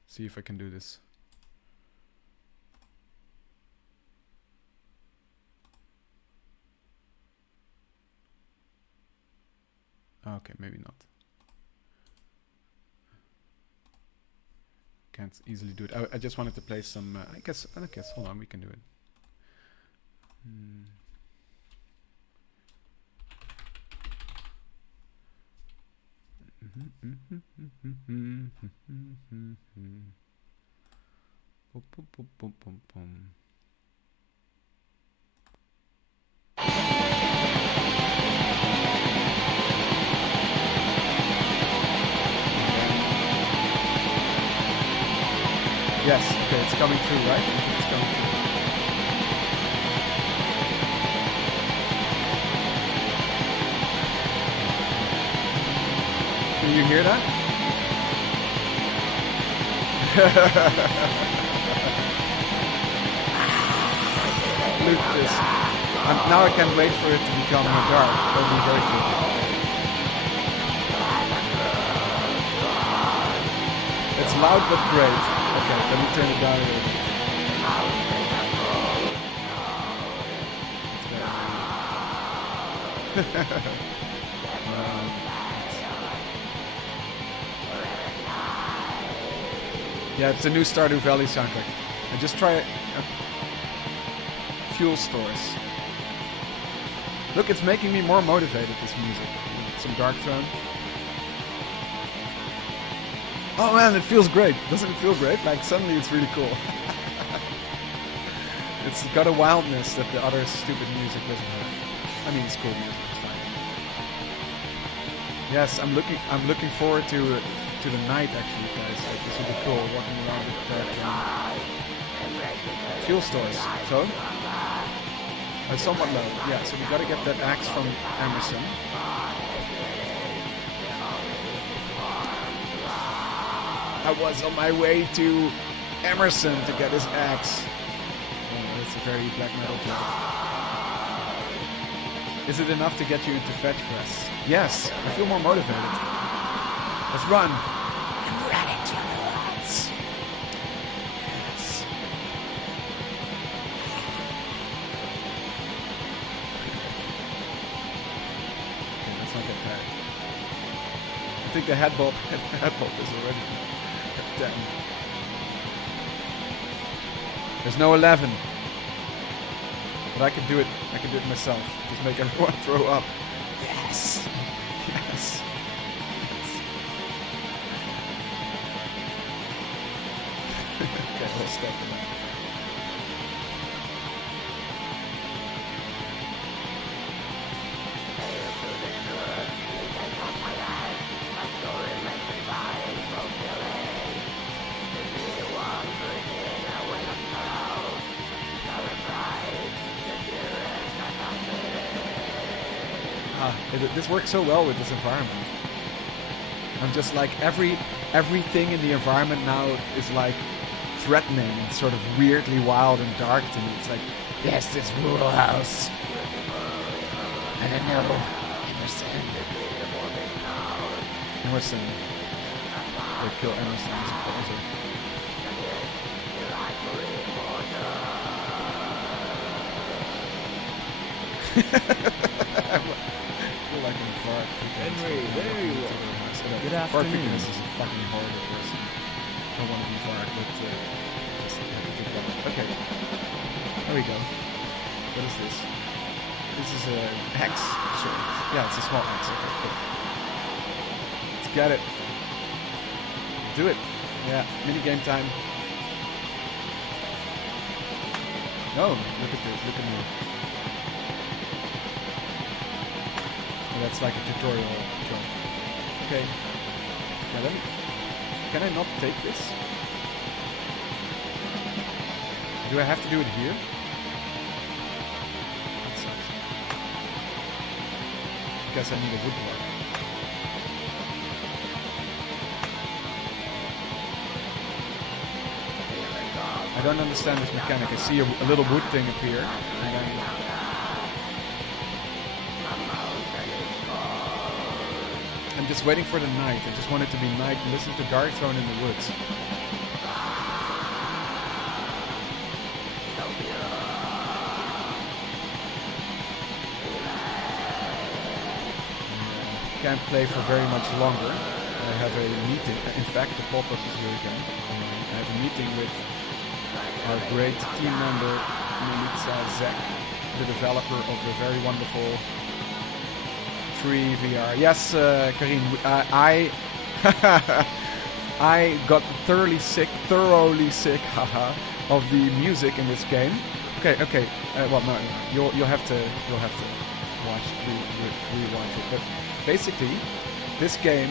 See if I can do this. Okay, maybe not. Can't easily do it. I just wanted to play some. I guess. Hold on, we can do it. Yes, okay, it's coming through, right? I think it's coming through. Can you hear that? Look at this. Now I can't wait for it to become dark. That'll be very cool. It's loud but great. Okay, let me turn it down a little bit. Yeah, it's a new Stardew Valley soundtrack. And just try fuel stores. Look, it's making me more motivated, this music. Some Dark Throne. Oh man, it feels great. Doesn't it feel great? Like, suddenly it's really cool. It's got a wildness that the other stupid music doesn't have. I mean, it's cool music. It's fine. Yes, I'm looking forward to the night, actually, guys. Like, this will be cool, walking around with Dark Throne. Fuel stores. So? Somewhat low. Yeah, so we gotta get that axe from Emerson. I was on my way to Emerson to get his axe. Oh, that's a very black metal joke. Is it enough to get you into fetch quests? Yes, I feel more motivated. Let's run. I'm running to the woods. Yes. Okay, let's not get tired. I think the head bolt is already. Damn. There's no 11. But I can do it. I can do it myself. Just make everyone throw up. Yes. Yes. Okay, we'll stop with that. This works so well with this environment. I'm just like, everything in the environment now is like threatening and sort of weirdly wild and dark to me. It's like, yes, this rural house. And I know Emerson. They kill Emerson as a poser. Henry, there you are. Good afternoon. This is a fucking horrible person. I don't want to be fired, but just have to think about it. Okay. There we go. What is this? This is a axe. Sure. Yeah, it's a small axe. Okay, cool. Let's get it. Do it. Yeah, mini game time. No, look at this. Look at me. That's like a tutorial job. Okay. Now let me... Can I not take this? Do I have to do it here? That sucks. Guess I need a woodblock. I don't understand this mechanic. I see a little wood thing appear, and then... I'm just waiting for the night. I just want it to be night and listen to Dark Throne in the woods. Can't play for very much longer. I have a meeting. In fact, the pop-up is here again. I have a meeting with our great team member, Milica Zek, the developer of the very wonderful 3 VR. Yes, Karim, I I got thoroughly sick, haha, of the music in this game. Okay. Well, no, you'll have to watch rewatch it. But basically, this game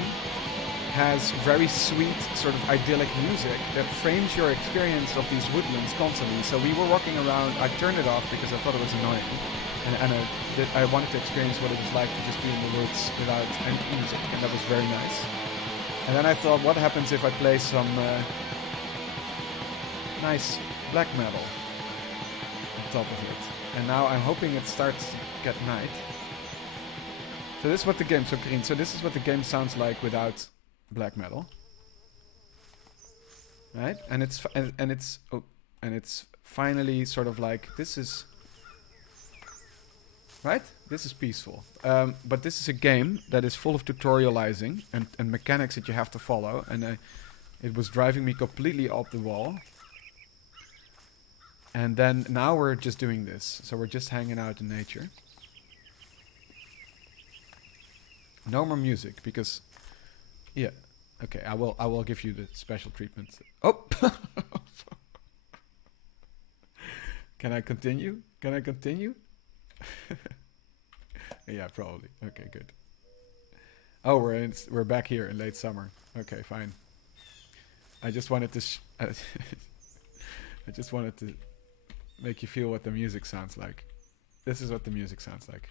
has very sweet, sort of idyllic music that frames your experience of these woodlands constantly. So we were walking around. I turned it off because I thought it was annoying, and I wanted to experience what it was like to just be in the woods without any music, and that was very nice. And then I thought, what happens if I play some nice black metal on top of it? And now I'm hoping it starts to get night. So this is what the game. So Karin, so this is what the game sounds like without black metal, right? And it's finally sort of like, this is right. This is peaceful, but this is a game that is full of tutorializing and mechanics that you have to follow, and it was driving me completely off the wall. And then now we're just doing this, so we're just hanging out in nature. No more music because. Yeah. Okay, I will give you the special treatment. Oh. Can I continue? Yeah, probably. Okay, good. Oh, we're back here in late summer. Okay, fine. I just wanted to I just wanted to make you feel what the music sounds like. This is what the music sounds like.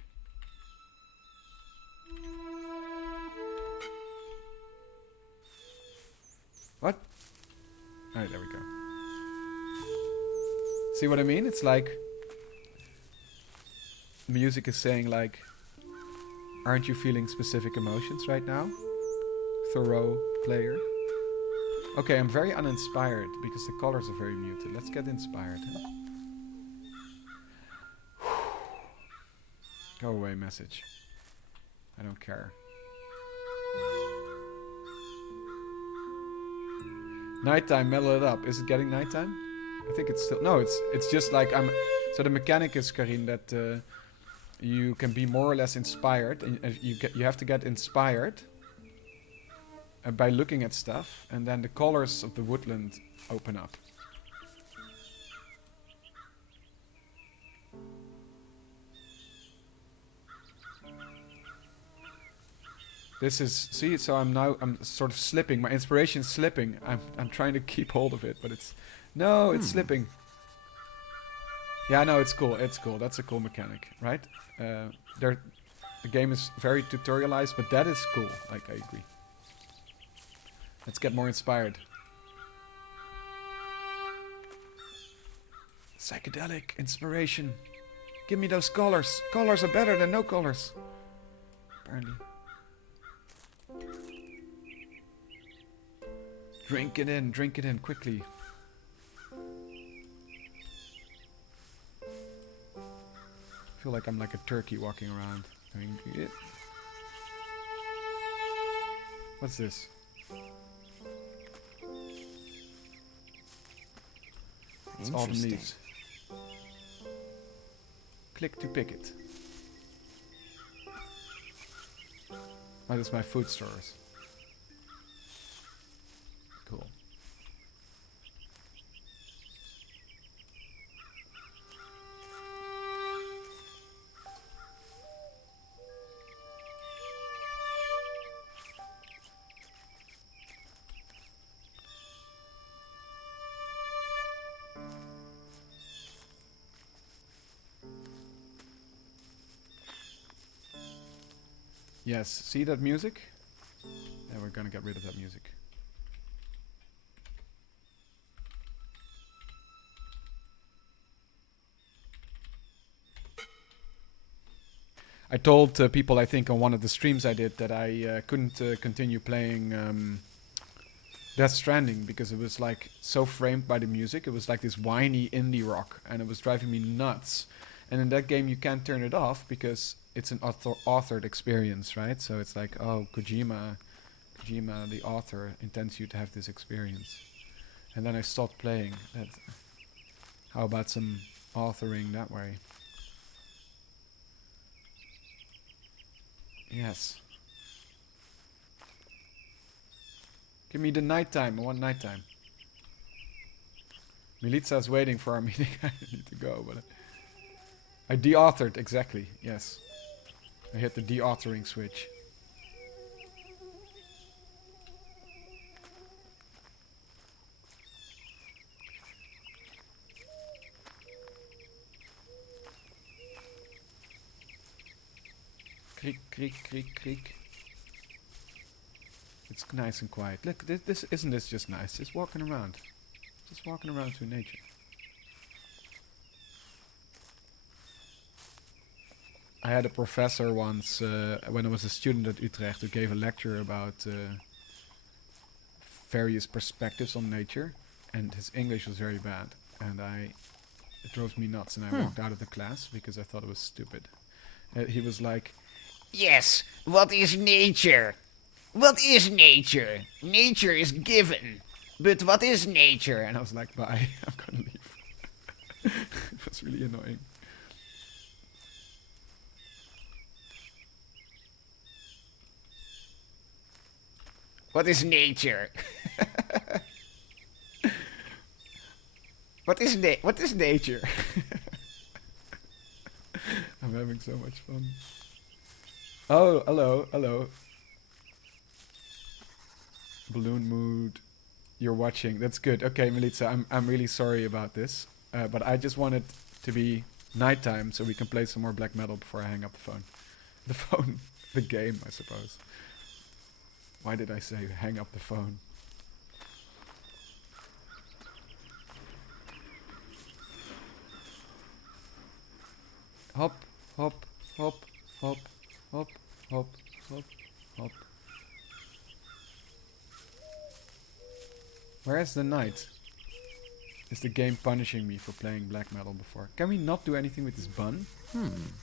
What? Alright, there we go. See what I mean? It's like music is saying like, aren't you feeling specific emotions right now? Thorough player. Okay, I'm very uninspired because the colors are very muted. Let's get inspired. Go away, message. I don't care. Nighttime, mellow it up. Is it getting nighttime? I think it's still... No, it's just like I'm... So the mechanic is, Karin, that you can be more or less inspired. And you have to get inspired by looking at stuff. And then the colors of the woodland open up. This is, see, so I'm sort of slipping. My inspiration's slipping. I'm trying to keep hold of it, but it's slipping. Yeah, no, it's cool. That's a cool mechanic, right? The game is very tutorialized, but that is cool. Like, I agree. Let's get more inspired. Psychedelic inspiration. Give me those colors. Colors are better than no colors. Apparently. Drink it in quickly. I feel like I'm like a turkey walking around. Doing it. What's this? It's autumn leaves. Click to pick it. Oh, that's my food stores. Cool. Yes, see that music? Yeah, we're gonna get rid of that music. I told people, I think, on one of the streams I did that I couldn't continue playing Death Stranding because it was like so framed by the music. It was like this whiny indie rock, and it was driving me nuts. And in that game, you can't turn it off because it's an authored experience, right? So it's like, oh, Kojima, the author, intends you to have this experience. And then I stopped playing. How about some authoring that way? Yes. Give me the nighttime. I want nighttime. Militsa's waiting for our meeting. I need to go, but I de-authored, exactly. Yes. I hit the de-authoring switch. Creak, creak, creak, creak. It's nice and quiet. Look, this isn't this just nice? Just walking around. Just walking around through nature. I had a professor once, when I was a student at Utrecht, who gave a lecture about various perspectives on nature, and his English was very bad, and it drove me nuts, and I walked out of the class because I thought it was stupid. He was like, Yes, what is nature? What is nature? Nature is given. But what is nature? and I was like, bye, I'm gonna leave. It was really annoying. What is nature? What is nature? I'm having so much fun. Oh, hello, hello. Balloon mood. You're watching. That's good. Okay, Militsa, I'm really sorry about this. But I just want it to be nighttime so we can play some more black metal before I hang up the phone. The phone. The game, I suppose. Why did I say hang up the phone? Hop, hop, hop, hop, hop, hop, hop, hop. Where is the night? Is the game punishing me for playing black metal before? Can we not do anything with this bun?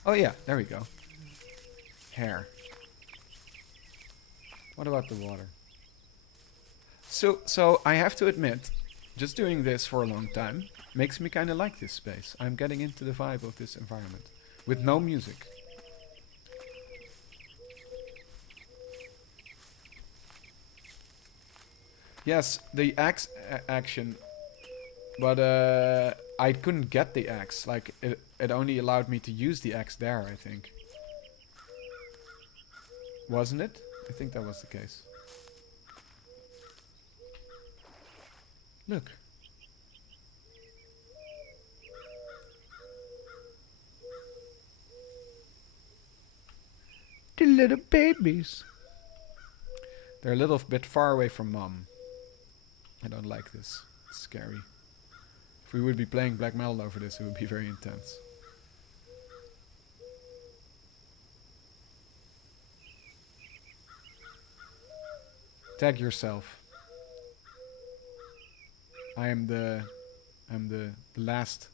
Oh yeah, there we go. Hair. What about the water? So I have to admit, just doing this for a long time makes me kind of like this space. I'm getting into the vibe of this environment. With no music. Yes, the axe action. But I couldn't get the axe. Like, it only allowed me to use the axe there, I think. Wasn't it? I think that was the case. Look. The little babies. They're a little bit far away from Mom. I don't like this. It's scary. If we would be playing black metal over this, it would be very intense. Tag yourself. I'm the last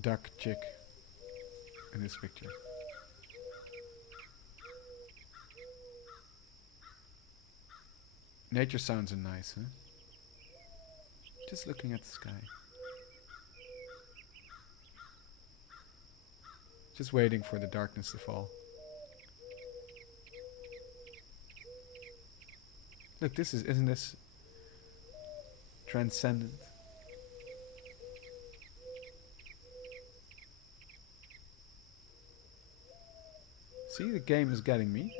duck chick in this picture. Nature sounds are nice, huh? Just looking at the sky. Just waiting for the darkness to fall. Look, isn't this transcendent? See, the game is getting me,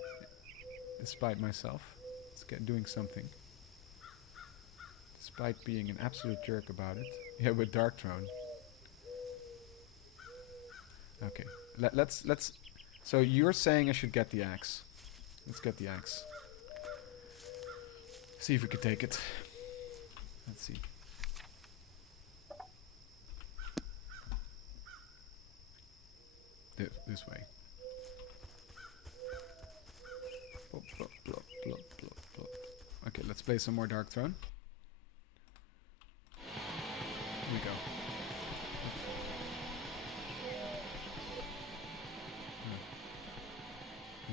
despite myself. It's doing something. Despite being an absolute jerk about it. Yeah, with Dark Throne. Okay, let's. So you're saying I should get the axe. Let's get the axe. See if we can take it. Let's see. This way. Plop, plop, plop, plop, plop, plop. Okay, let's play some more Dark Throne. Here we go.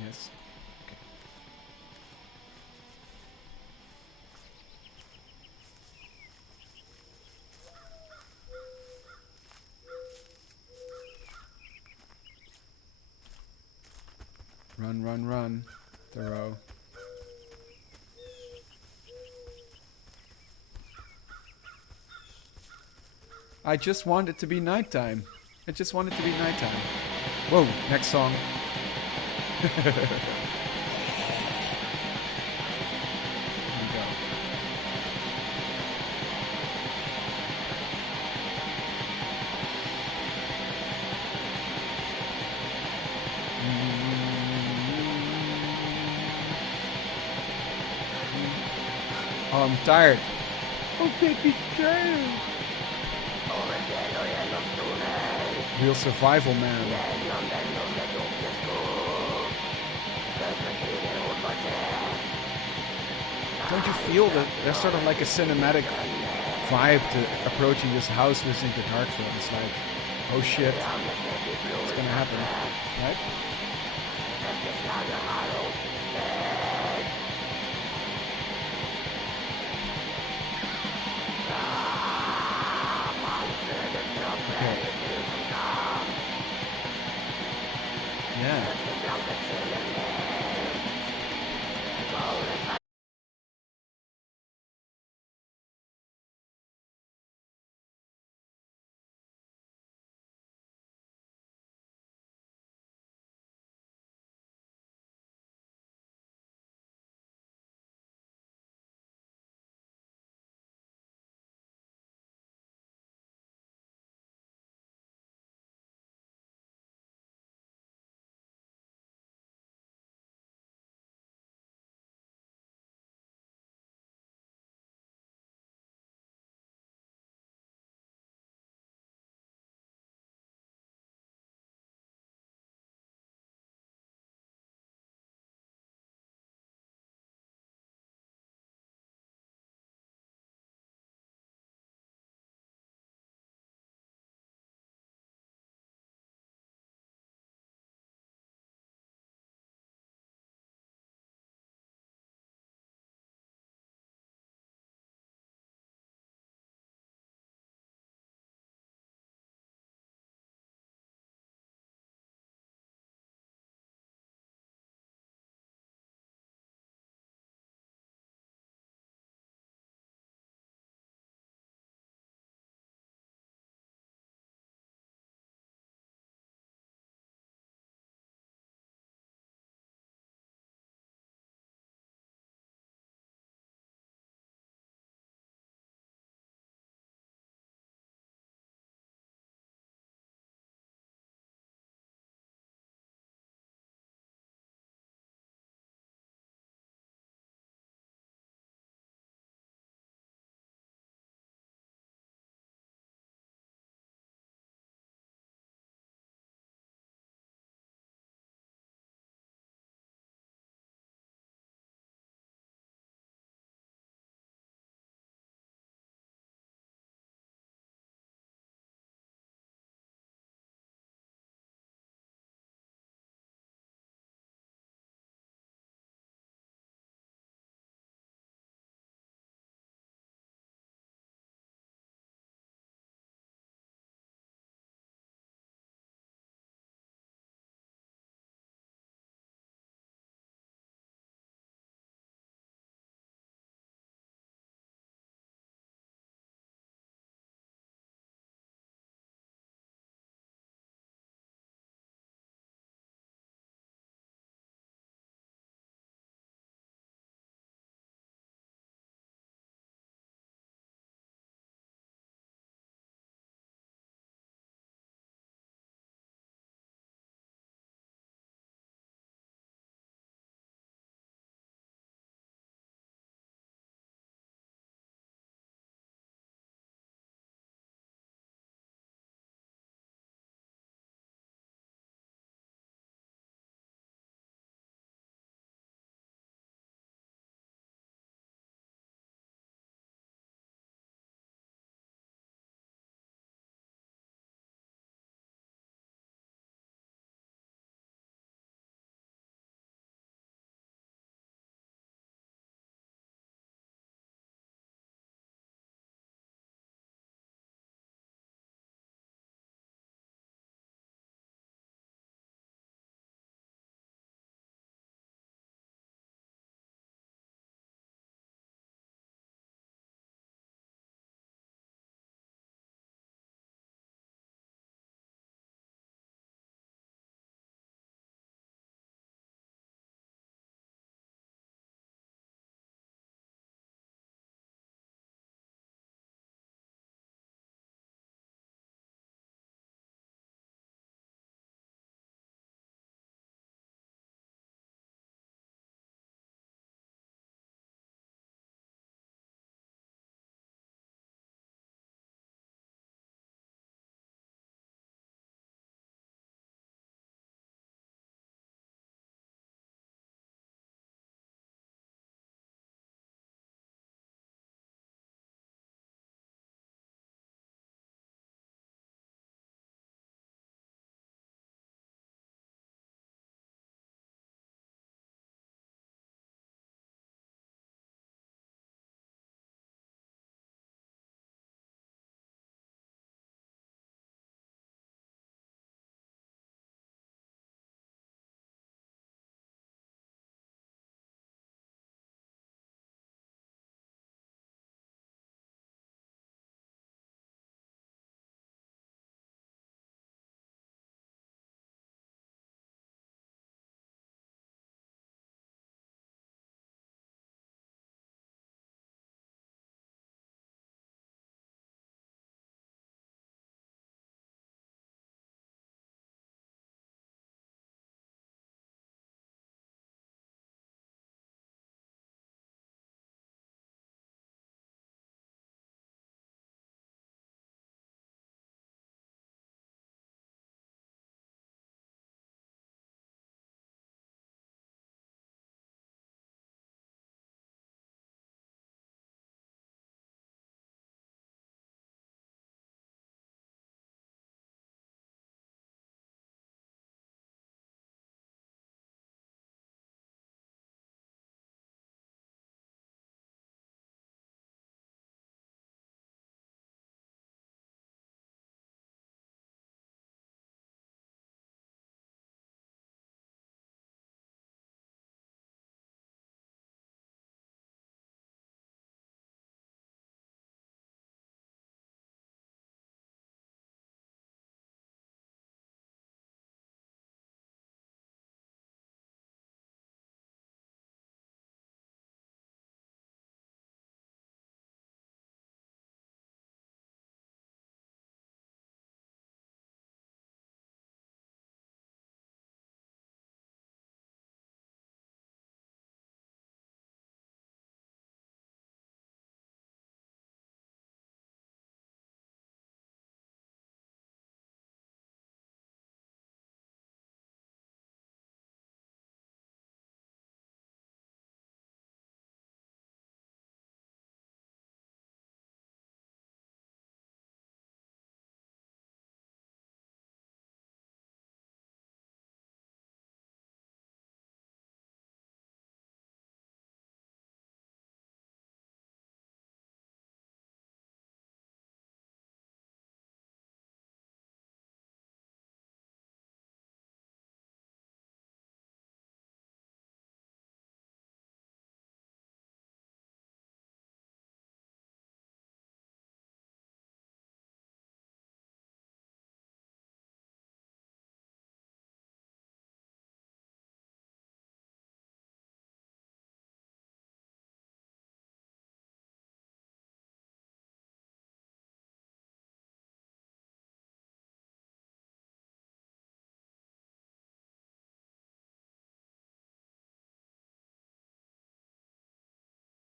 Yes. Okay. Run, run, run. Thoreau. I just want it to be nighttime. I just want it to be nighttime. Whoa, next song. Here we go. Oh, I'm tired. Oh, baby, tired. Real survival man. Don't you feel that there's sort of like a cinematic vibe to approaching this house listening to dark film? It's like, oh shit, what's gonna happen, right?